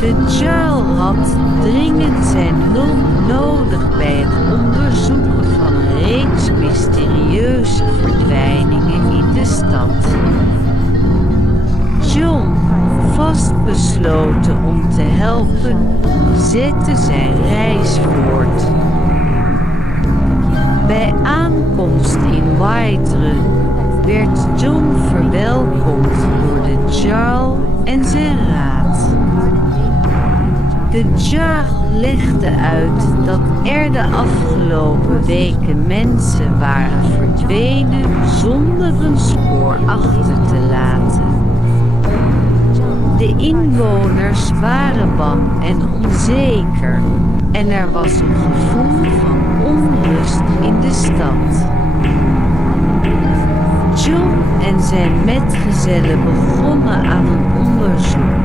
De Jarl had dringend zijn hulp nodig bij het onderzoeken van een reeks mysterieuze verdwijningen in de stad. John, vastbesloten om te helpen, zette zijn reis voort. Bij aankomst in Whiterun werd John verwelkomd door de Jarl en zijn raad. De Jarl legde uit dat er de afgelopen weken mensen waren verdwenen zonder een spoor achter te laten. De inwoners waren bang en onzeker en er was een gevoel van onrust in de stad. John en zijn metgezellen begonnen aan een onderzoek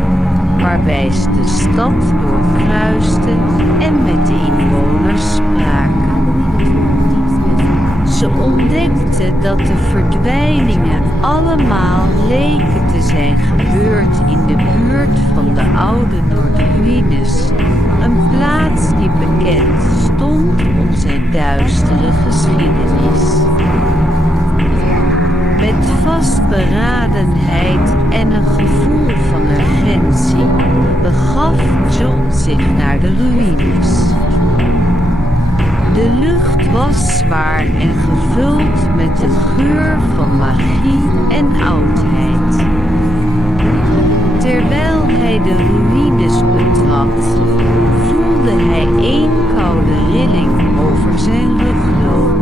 waarbij ze de stad doorkruisten en met de inwoners spraken. Ze ontdekten dat de verdwijningen allemaal leken te zijn gebeurd in de buurt van de oude Noordruïnes, een plaats die bekend stond om zijn duistere geschiedenis. Met vastberadenheid en een gevoel van urgentie begaf John zich naar de ruïnes. De lucht was zwaar en gevuld met de geur van magie en oudheid. Terwijl hij de ruïnes betrad, voelde hij één koude rilling over zijn rug lopen.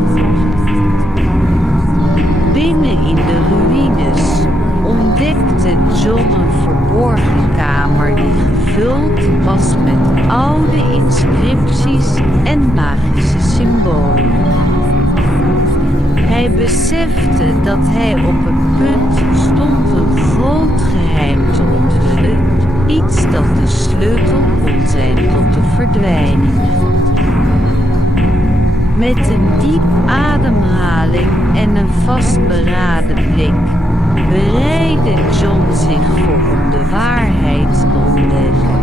Binnen in de ruïnes ontdekte John een verborgen kamer die gevuld was met oude inscripties en magische symbolen. Hij besefte dat hij op het punt stond een groot geheim te onthullen, iets dat de sleutel kon zijn tot de verdwijningen. Met een diep ademhaling en een vastberaden blik bereidde John zich voor om de waarheid te ontdekken.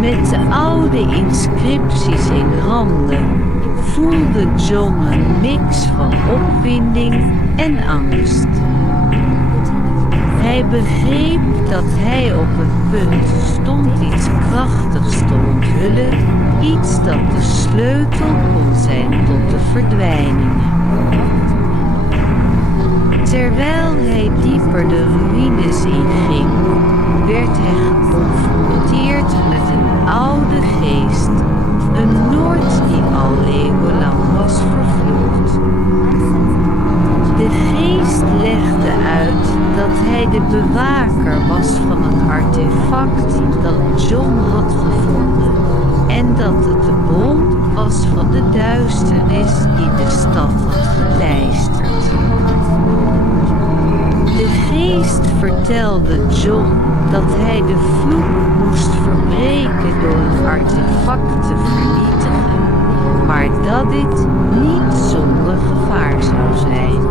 Met de oude inscripties in handen voelde John een mix van opwinding en angst. Hij begreep dat hij op het punt stond iets krachtigs te onthullen, iets dat de sleutel kon zijn tot de verdwijningen. Terwijl hij dieper de ruïnes inging, werd hij geconfronteerd met een oude geest, een Noord die al eeuwenlang was vervloekt. De geest legde uit dat hij de bewaker was van het artefact dat John had gevonden en dat het de bron was van de duisternis die de stad had geteisterd. De geest vertelde John dat hij de vloek moest verbreken door het artefact te vernietigen, maar dat dit niet zonder gevaar zou zijn.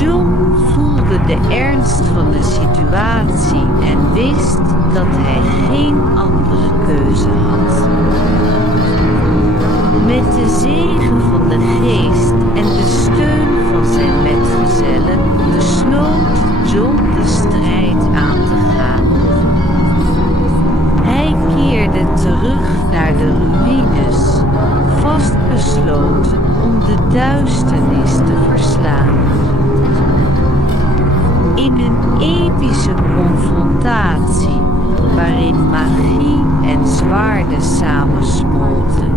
John voelde de ernst van de situatie en wist dat hij geen andere keuze had. Met de zegen van de geest en de steun van zijn metgezellen besloot John de strijd aan te gaan. Hij keerde terug naar de ruïnes, vastbesloten om de duisternis te verslaan. In een epische confrontatie, waarin magie en zwaarden samensmolten,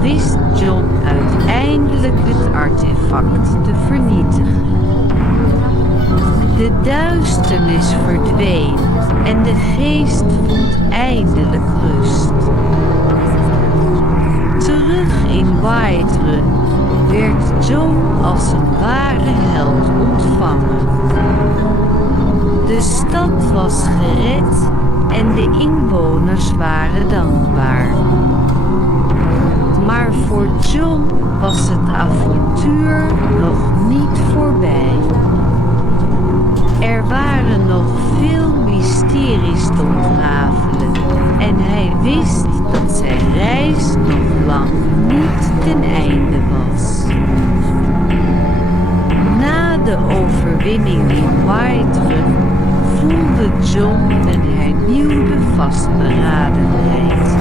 wist John uiteindelijk het artefact te vernietigen. De duisternis verdween en de geest vond eindelijk rust. Terug in Whiterun werd John als een ware held ontvangen. De stad was gered en de inwoners waren dankbaar. Maar voor John was het avontuur nog niet voorbij. Er waren nog veel mysteries te ontrafelen en hij wist dat zijn reis nog lang niet ten einde was. Na de overwinning in Whiterun voelde John een hernieuwde vastberadenheid.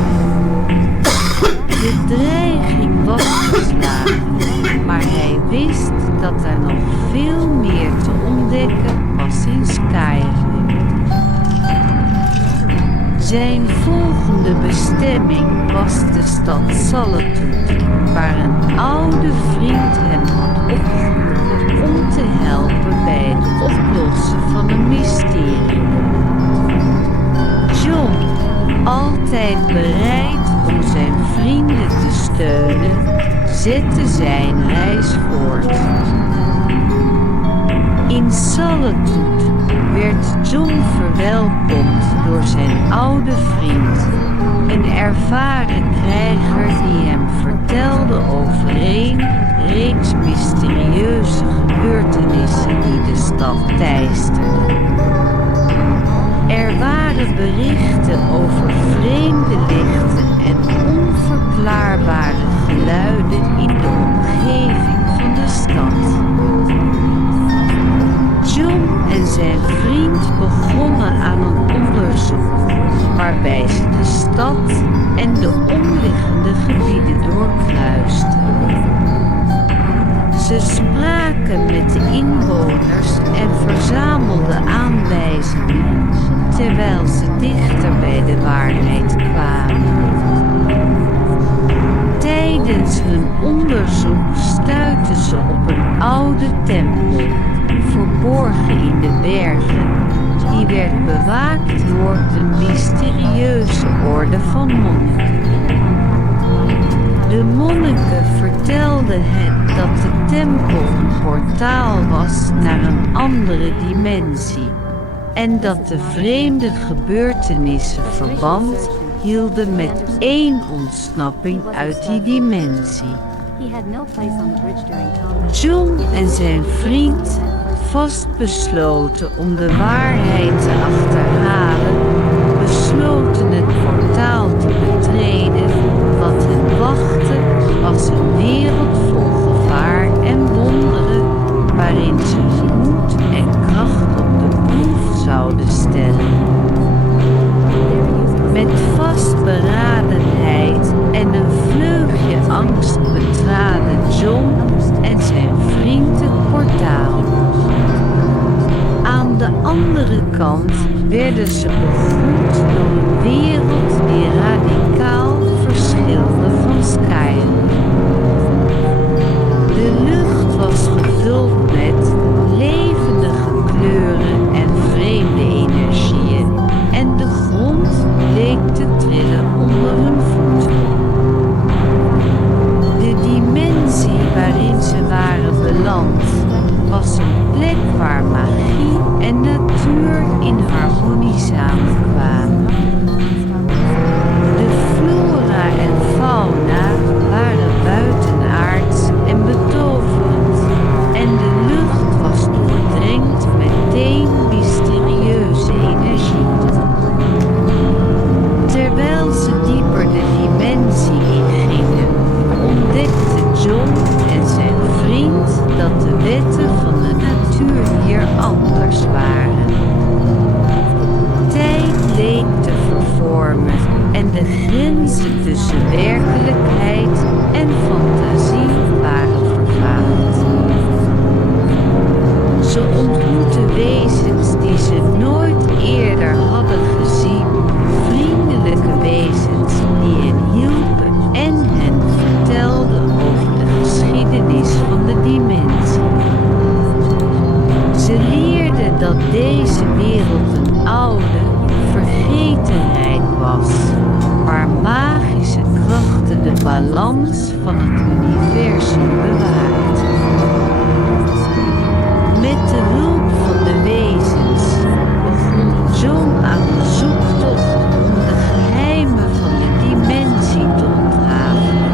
De dreiging was verslagen, maar hij wist dat er nog veel meer te ontdekken was in Skyrim. Zijn volgende bestemming was de stad Solitude, waar een oude vriend hem had opgeroepen om te helpen bij het oplossen van een mysterie. John, altijd bereid om zijn vrienden te steunen, zette zijn reis voort. In Solitude werd John verwelkomd door zijn oude vriend, een ervaren krijger die hem vertelde over een reeks mysterieuze gebeurtenissen die de stad teisterden. Er waren berichten over vreemde lichten en onverklaarbare geluiden in de omgeving van de stad. John en zijn vriend begonnen aan een onderzoek waarbij ze de stad en de omliggende gebieden doorkruisten. Ze spraken met de inwoners en verzamelden aanwijzingen terwijl ze dichter bij de waarheid kwamen. Tijdens hun onderzoek stuitten ze op een oude tempel, verborgen in de bergen, die werd bewaakt door een mysterieuze orde van monniken. De monniken vertelden hen dat de tempel een portaal was naar een andere dimensie en dat de vreemde gebeurtenissen verband hielden met één ontsnapping uit die dimensie. John en zijn vriend, vastbesloten om de waarheid te achterhalen, besloten het portaal te betreden. Wat hen wachtte was een wereld vol gevaar en wonderen, waarin ze hun moed en kracht op de proef zouden stellen. Met vastberadenheid en een vleugje angst betraden John en zijn vriend het portaal. Aan de andere kant werden ze begroet door een wereld die radicaal verschilde van Skyrim. De lucht was gevuld met levendige kleuren en vreemde energieën en de grond leek te trillen onder hun voeten. De dimensie waarin ze waren beland was een plek waar magie en natuur in harmonie samenkwamen. De flora en fauna waren buitenaards en betoverend en de lucht was doordrenkt met weer anders waren. Tijd leek te vervormen en de grenzen tussen werkelijkheid en fantasie waren vervaagd. Ze ontmoetten wezens die ze nooit eerder hadden gezien, vriendelijke wezens die hen hielpen en hen vertelden over de geschiedenis van de dimensie. Ze leerden dat deze wereld een oude, vergeten rijk was, waar magische krachten de balans van het universum bewaakt. Met de hulp van de wezens begon John aan de zoektocht om de geheimen van de dimensie te ontrafelen.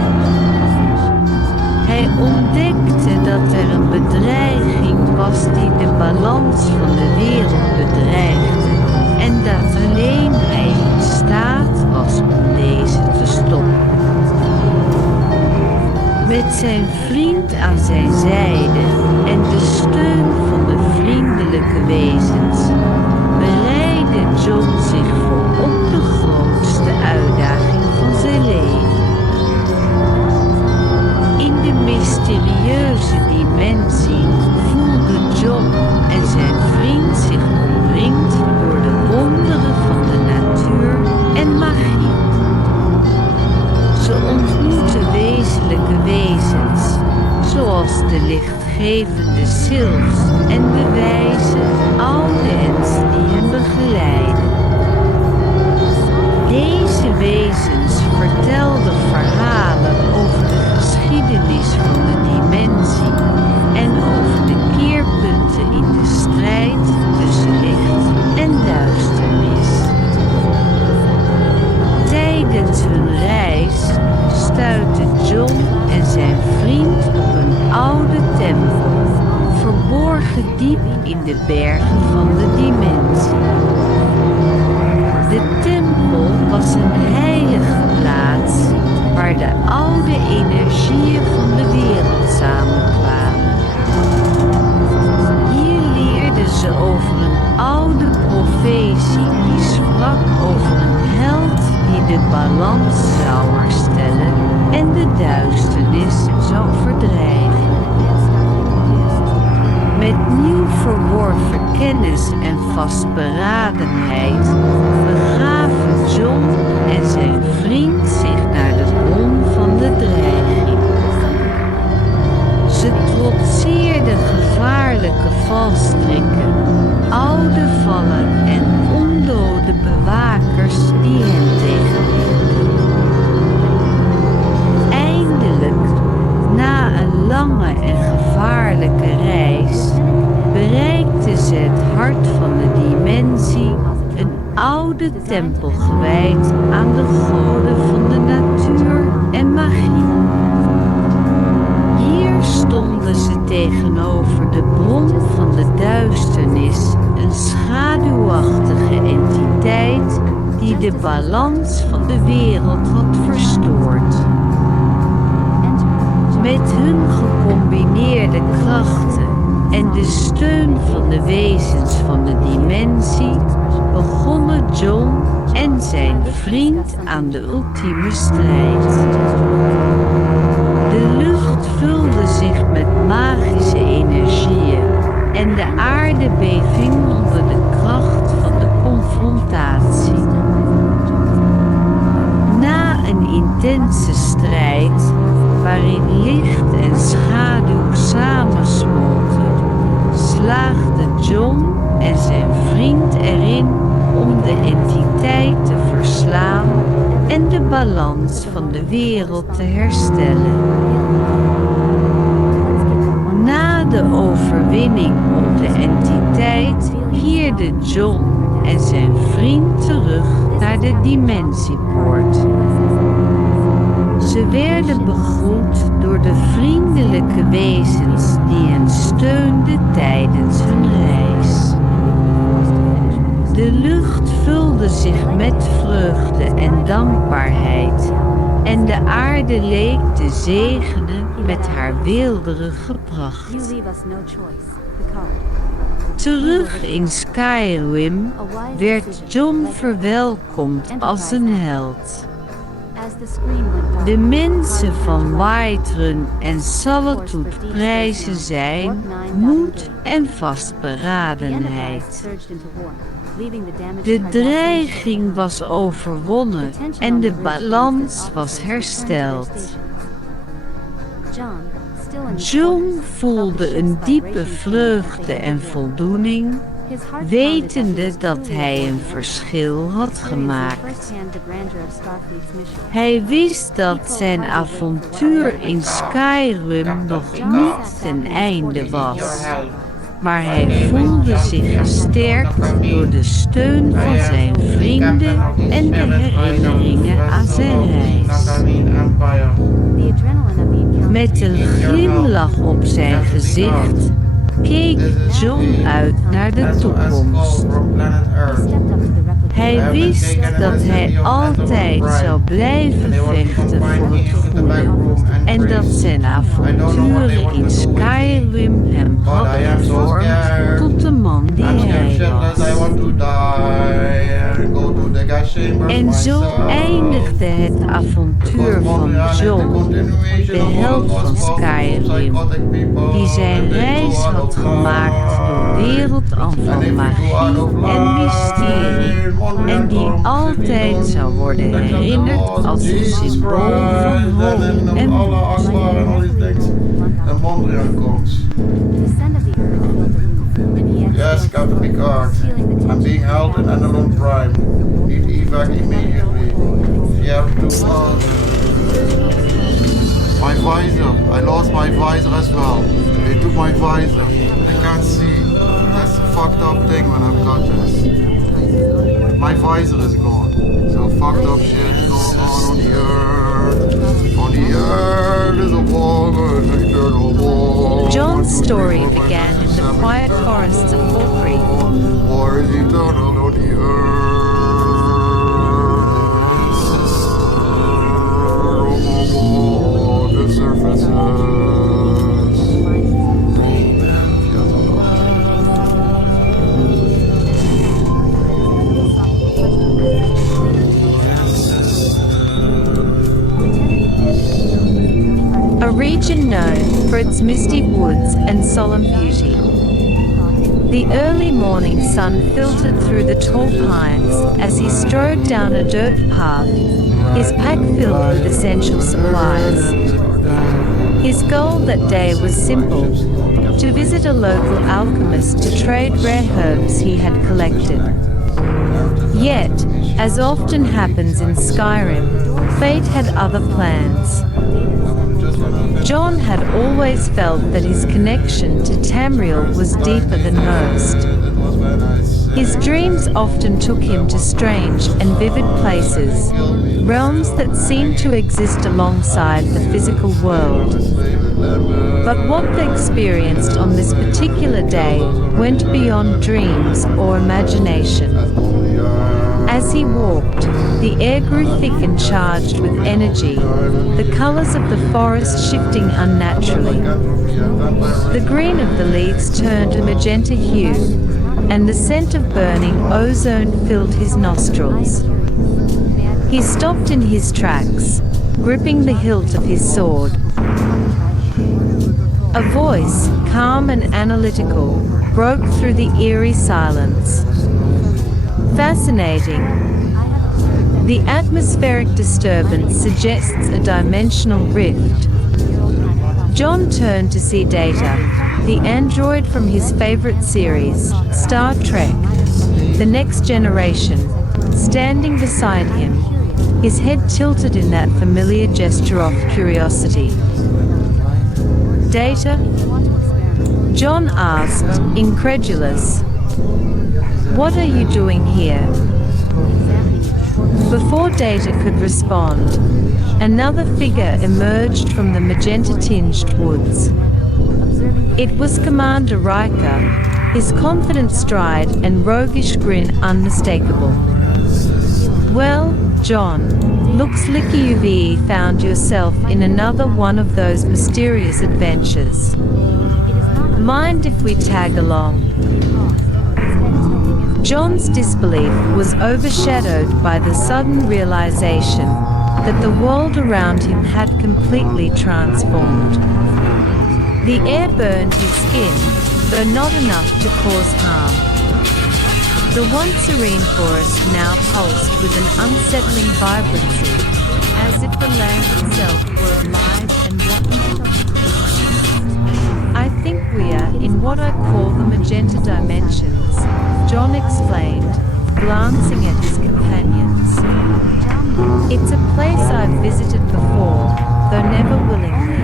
Hij ontdekte dat er een bedreiging was die de balans van de wereld bedreigde en dat alleen hij in staat was om deze te stoppen. Met zijn vriend aan zijn zijde en de steun van de vriendelijke wezens bereidde John zich voor op de grootste uitdaging van zijn leven. In de mysterieuze dimensie voelden John en zijn vriend zich omringd door de wonderen van de natuur en magie. Ze ontmoetten wezenlijke wezens, zoals de lichtgevende sylphs en de wijze oude hens die hen begeleiden. Deze wezens vertelden verhalen over de geschiedenis van de dimensie en over de keerpunten in de strijd tussen licht en duisternis. Tijdens hun reis stuitten John en zijn vriend op een oude tempel, verborgen diep in de bergen van de dimensie. De tempel was een heilige plaats waar de oude energieën van de wereld samenkwamen. Hier leerden ze over een oude profetie die sprak over een held die de balans zou herstellen en de duisternis zou verdrijven. Met nieuw verworven kennis en vastberadenheid begaven John en zijn vriend zich naar de bron van de dreiging. Ze trotseerden gevaarlijke valstrikken, oude vallen en ondode bewakers die hen tegenhielden. Eindelijk, na een lange en gevaarlijke reis, bereikten ze het hart van de dimensie, een oude tempel gewijd aan de goden van de natuur en magie. Hier stonden ze tegenover de bron van de duisternis, een schaduwachtige entiteit die de balans van de wereld had verstoord. Met hun gecombineerde krachten en de steun van de wezens van de dimensie begonnen John en zijn vriend aan de ultieme strijd. De lucht vulde zich met magische energieën en de aarde beving onder de kracht van de confrontatie. Na een intense strijd, waarin licht en schaduw samensmolten, slaagden John en zijn vriend erin om de entiteit te verslaan en de balans van de wereld te herstellen. Na de overwinning op de entiteit keerden John en zijn vriend terug naar de dimensiepoort. Ze werden begroet door de vriendelijke wezens die hen steunden tijdens hun reis. De lucht vulde zich met vreugde en dankbaarheid en de aarde leek te zegenen met haar weelderige pracht. You leave us no choice. Picard. Terug in Skyrim werd John verwelkomd als een held. De mensen van Whiterun en Solitude prijzen zijn moed en vastberadenheid. De dreiging was overwonnen en de balans was hersteld. John voelde een diepe vreugde en voldoening, wetende dat hij een verschil had gemaakt. Hij wist dat zijn avontuur in Skyrim nog niet ten einde was, maar hij voelde zich gesterkt door de steun van zijn vrienden en de herinneringen aan zijn reis. Met een glimlach op zijn gezicht keek John uit naar de toekomst. Hij wist dat hij altijd zou blijven vechten voor het goede en dat zijn avonturen in Skyrim hem hadden gevormd tot de man die hij was. En zo eindigde het avontuur van John, de held van Skyrim, die zijn reis had gemaakt door werelden van magie en mysterie en die altijd zou worden herinnerd als een symbool van hoop en moed. Yes, Captain Picard. I'm being held in Annalone Prime. Need evac immediately. Yeah, my visor. I lost my visor as well. They took my visor. I can't see. That's a fucked up thing when I've got this. My visor is gone. So fucked up shit going on the earth. On the earth is a war, an eternal war. John's story began in the quiet forests of Falkreath. War is eternal on the earth. On the surfaces. A region known for its misty woods and solemn beauty. The early morning sun filtered through the tall pines as he strode down a dirt path, his pack filled with essential supplies. His goal that day was simple: to visit a local alchemist to trade rare herbs he had collected. Yet, as often happens in Skyrim, fate had other plans. John had always felt that his connection to Tamriel was deeper than most. His dreams often took him to strange and vivid places, realms that seemed to exist alongside the physical world. But what they experienced on this particular day went beyond dreams or imagination. As he walked, the air grew thick and charged with energy, the colors of the forest shifting unnaturally. The green of the leaves turned a magenta hue, and the scent of burning ozone filled his nostrils. He stopped in his tracks, gripping the hilt of his sword. A voice, calm and analytical, broke through the eerie silence. Fascinating. The atmospheric disturbance suggests a dimensional rift. John turned to see Data, the android from his favorite series, Star Trek, The Next Generation, standing beside him, his head tilted in that familiar gesture of curiosity. Data? John asked, incredulous. What are you doing here? Before Data could respond, another figure emerged from the magenta-tinged woods. It was Commander Riker, his confident stride and roguish grin unmistakable. Well, John, looks like you've found yourself in another one of those mysterious adventures. Mind if we tag along? John's disbelief was overshadowed by the sudden realization that the world around him had completely transformed. The air burned his skin, though not enough to cause harm. The once serene forest now pulsed with an unsettling vibrancy, as if the land itself were alive and watching. I think we are in what I call the magenta dimensions, John explained, glancing at his companions. It's a place I've visited before, though never willingly.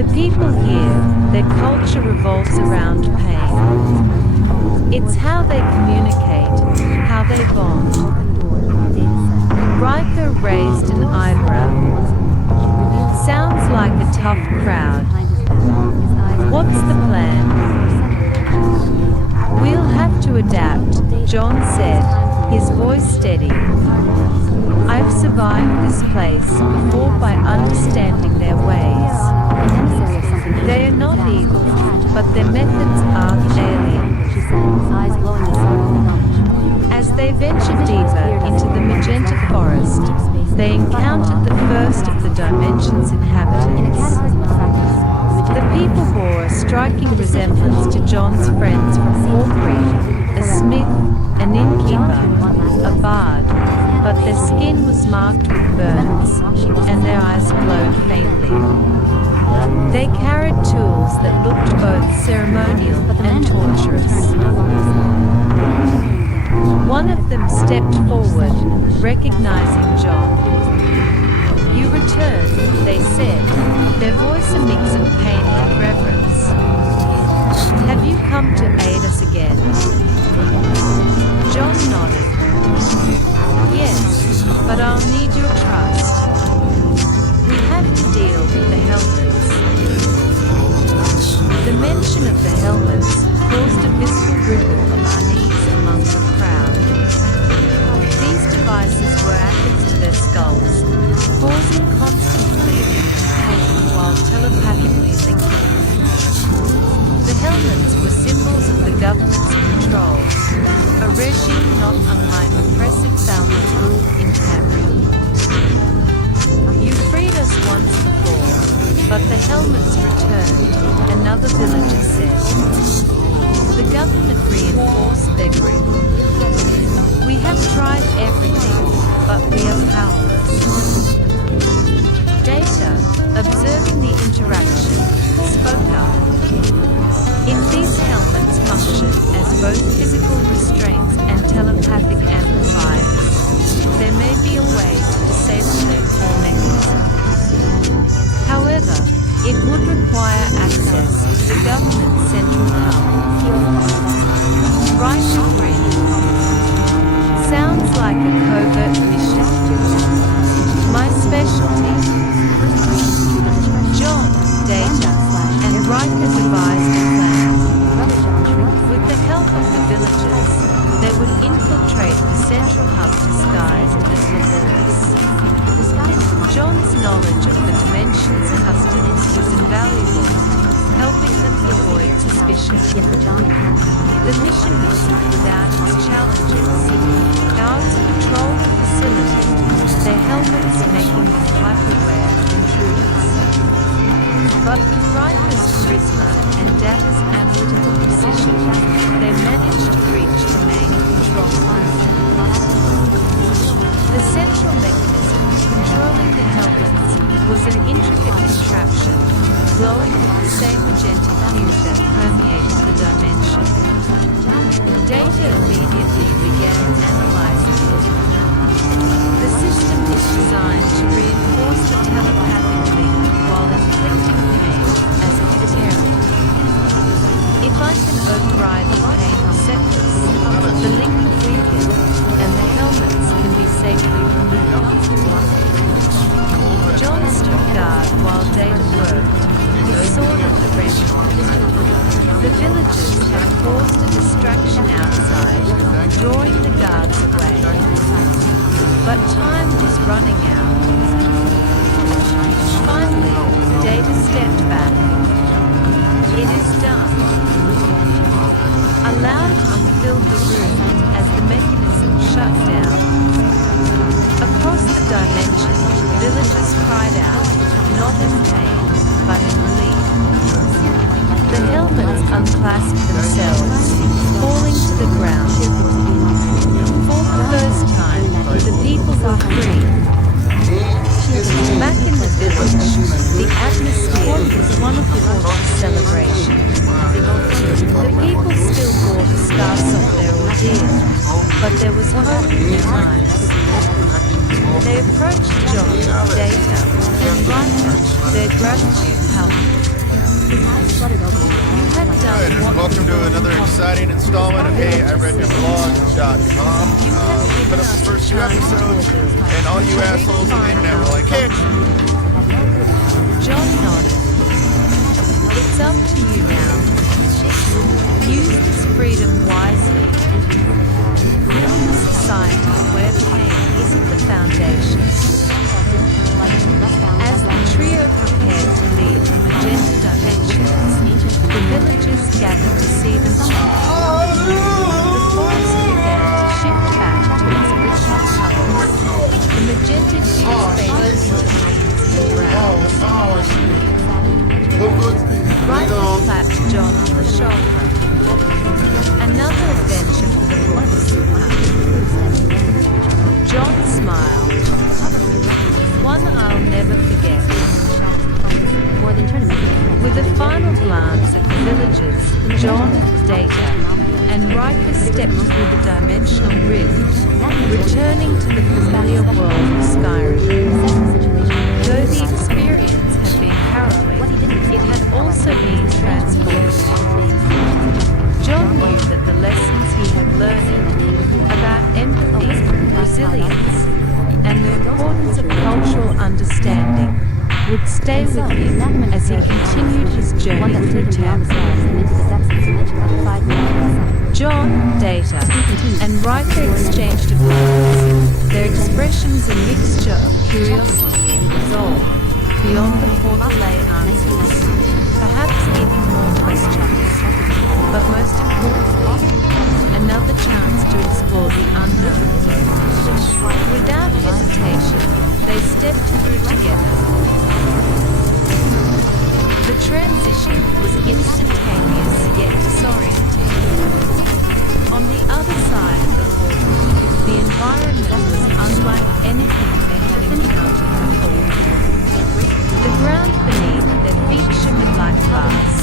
The people here, their culture revolves around pain. It's how they communicate, how they bond. Riker raised an eyebrow. Sounds like a tough crowd. What's the plan? We'll have to adapt, John said, his voice steady. I've survived this place before by understanding their ways. They are not evil, but their methods are alien. As they ventured deeper into the magenta forest, they encountered the first of the dimension's inhabitants. The people bore a striking resemblance to John's friends from Fall Creek, a smith, an innkeeper, a bard, but their skin was marked with burns, and their eyes glowed faintly. They carried tools that looked both ceremonial and torturous. One of them stepped forward, recognizing John. You returned, they said, their voice a mix of pain and reverence. Have you come to aid us again? John nodded. Yes, but I'll need your trust. We have to deal with the helmets. The mention of the helmets caused a visible ripple of unease among the crowd. These devices were added to their skulls, causing constant bleeding and pain while telepathically linking. The helmets were symbols of the government's control, a regime not unlike oppressive Falmouth rule in Cambrian. You freed us once before, but the helmets returned, another villager said. The government reinforced their grip. We have tried everything, but we are powerless. Data, observing the interaction, spoke up. If these helmets function as both physical restraints and telepathic amplifiers, there may be a way to disable their core mechanism. However, it would require access to the government's central hub. Riker grinned. Sounds like a covert mission. My specialty. John, Data, and Riker devised a plan. With the help of the villagers, they would infiltrate the central hub disguised as laborers. John's knowledge of the dimension's customs was invaluable, helping them avoid suspicion. The mission wasn't without its challenges. Guards patrolled the facility, their helmets making them hyper-aware intruders. But with Riker's charisma and Data's analytical precision, they managed to reach the main control room. The central mechanism controlling the helmets was an intricate contraption, glowing with the same magenta hue that permeated the dimension. Data immediately began analyzing it. The system is designed to reinforce the telepathic link while inflicting pain as a deterrent. If I can override the pain receptors, the link will weaken and the helmets can be safely removed. John stood guard while Data worked, his sword at the ready. The villagers had caused a distraction outside, drawing the guards away. But time was running out. Finally, Data stepped back. It is done. A loud, filled the room as the mechanism shut down. Across the dimension, villagers cried out, not in pain, but in relief. The helmets unclasped themselves, falling to the ground. For the first time, the people were free. Back in the village, the atmosphere was one of cautious celebration. The people still bore the scars of their ordeal, but there was hope in their eyes. They approached John, Data, and Riker, their gratitude palpable. You have done what Welcome to another exciting installment of HeyIReadYourBlog.com. Put up the first 2 episodes, and all you assholes on the internet were like, hey! John nodded. It's up to you now. Use this freedom wisely. Build a society where pain isn't the foundation. As the trio prepared to leave the magenta dimensions, the villagers gathered to see them change. The forest began to shift back to its original colors. The magenta hue faded into greens and browns. Riker clapped John on the shoulder. Another adventure for the books. John smiled. One I'll never forget. With a final glance at the villagers, John, Data, and Riker stepped through the dimensional rift, returning to the familiar world of Skyrim. Though the experience had been harrowing, it had also been transformative. John knew that the lessons he had learned about empathy, resilience, and the importance of cultural understanding would stay with him as he continued his journey through Tampa. John, Data, and Riker exchanged a glance, their expressions a mixture of curiosity and resolve. Beyond the portal lay answers, perhaps even more questions, but most importantly, another chance to explore the unknown. Without hesitation, they stepped through together. The transition was instantaneous yet disorienting. On the other side of the portal, the environment was unlike anything they had encountered before. The ground beneath their feet shimmered like glass,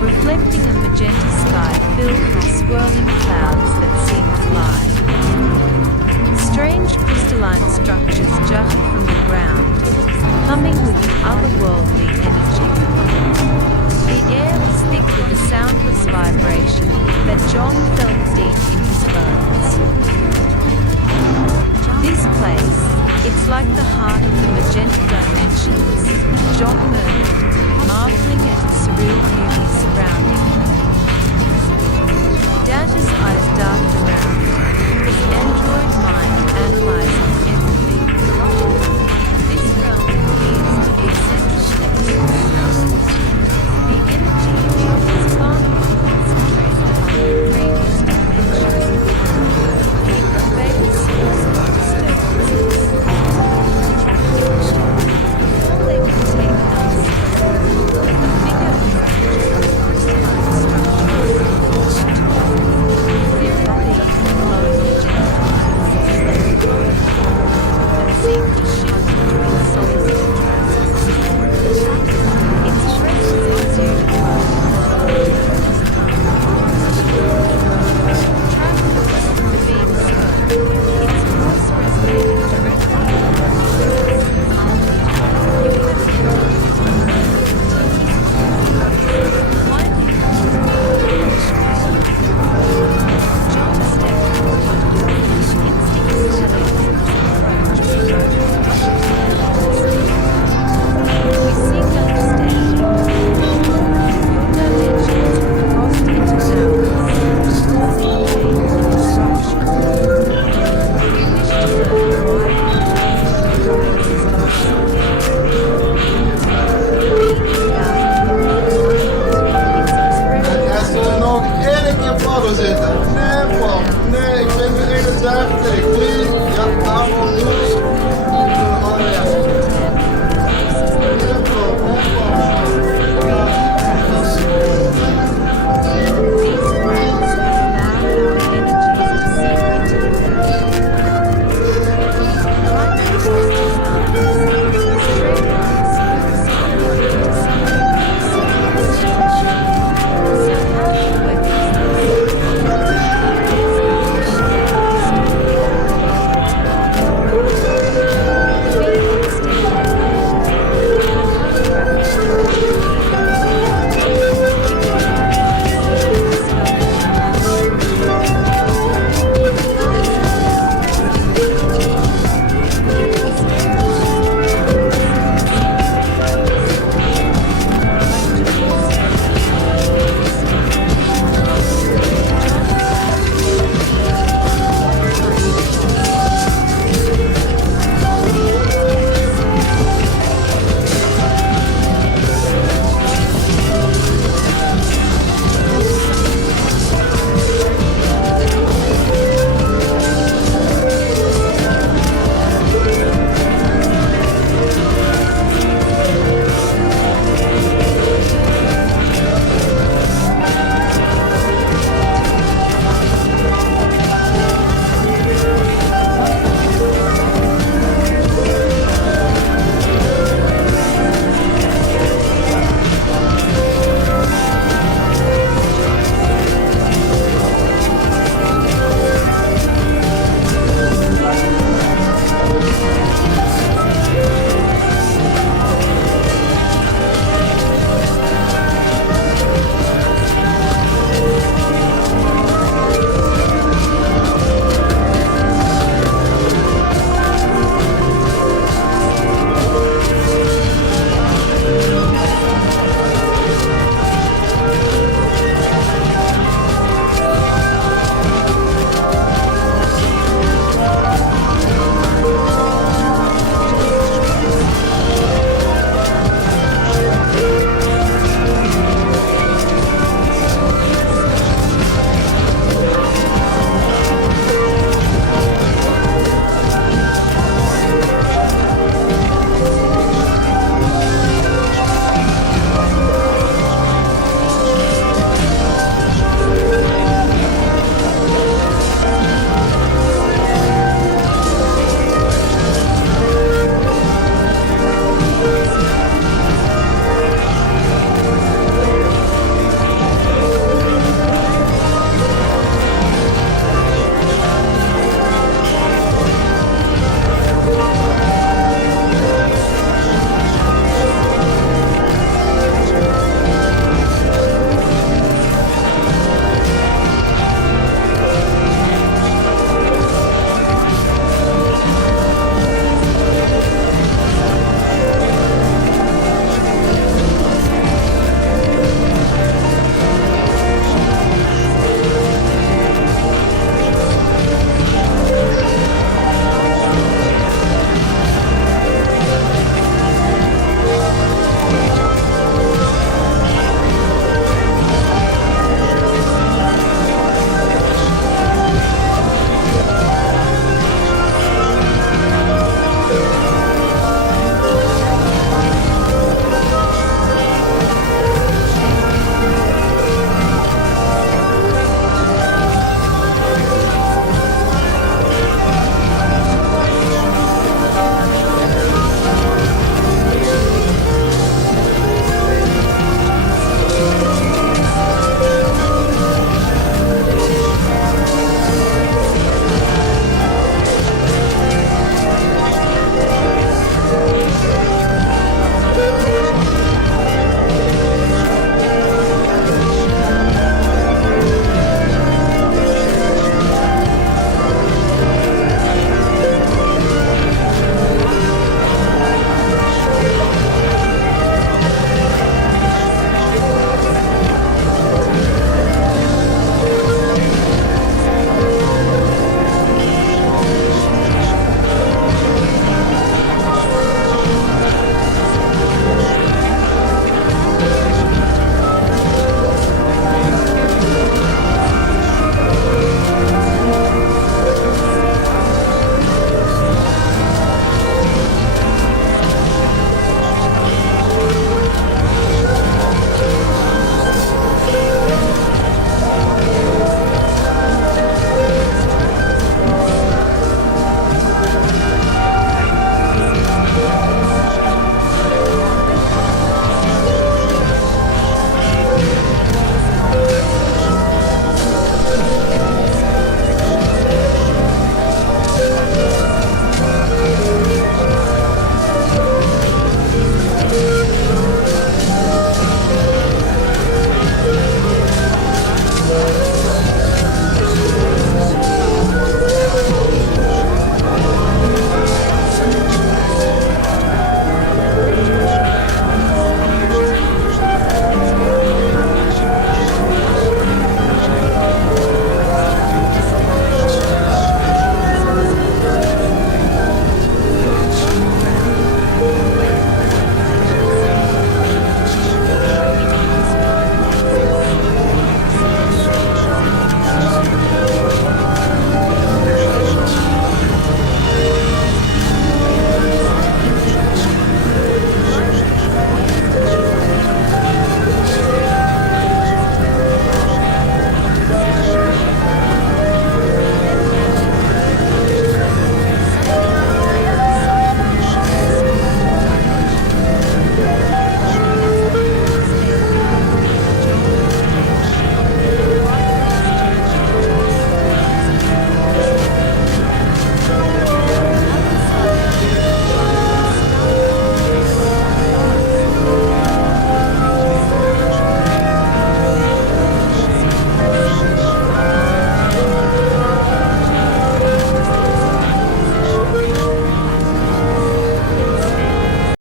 reflecting a magenta sky filled with swirling clouds that seemed to fly. Strange crystalline structures jutted from the ground, humming with an otherworldly energy. The air was thick with a soundless vibration that John felt deep in his bones. This place, it's like the heart of the magenta dimensions, John murmured, marveling at the surreal beauty surrounding him.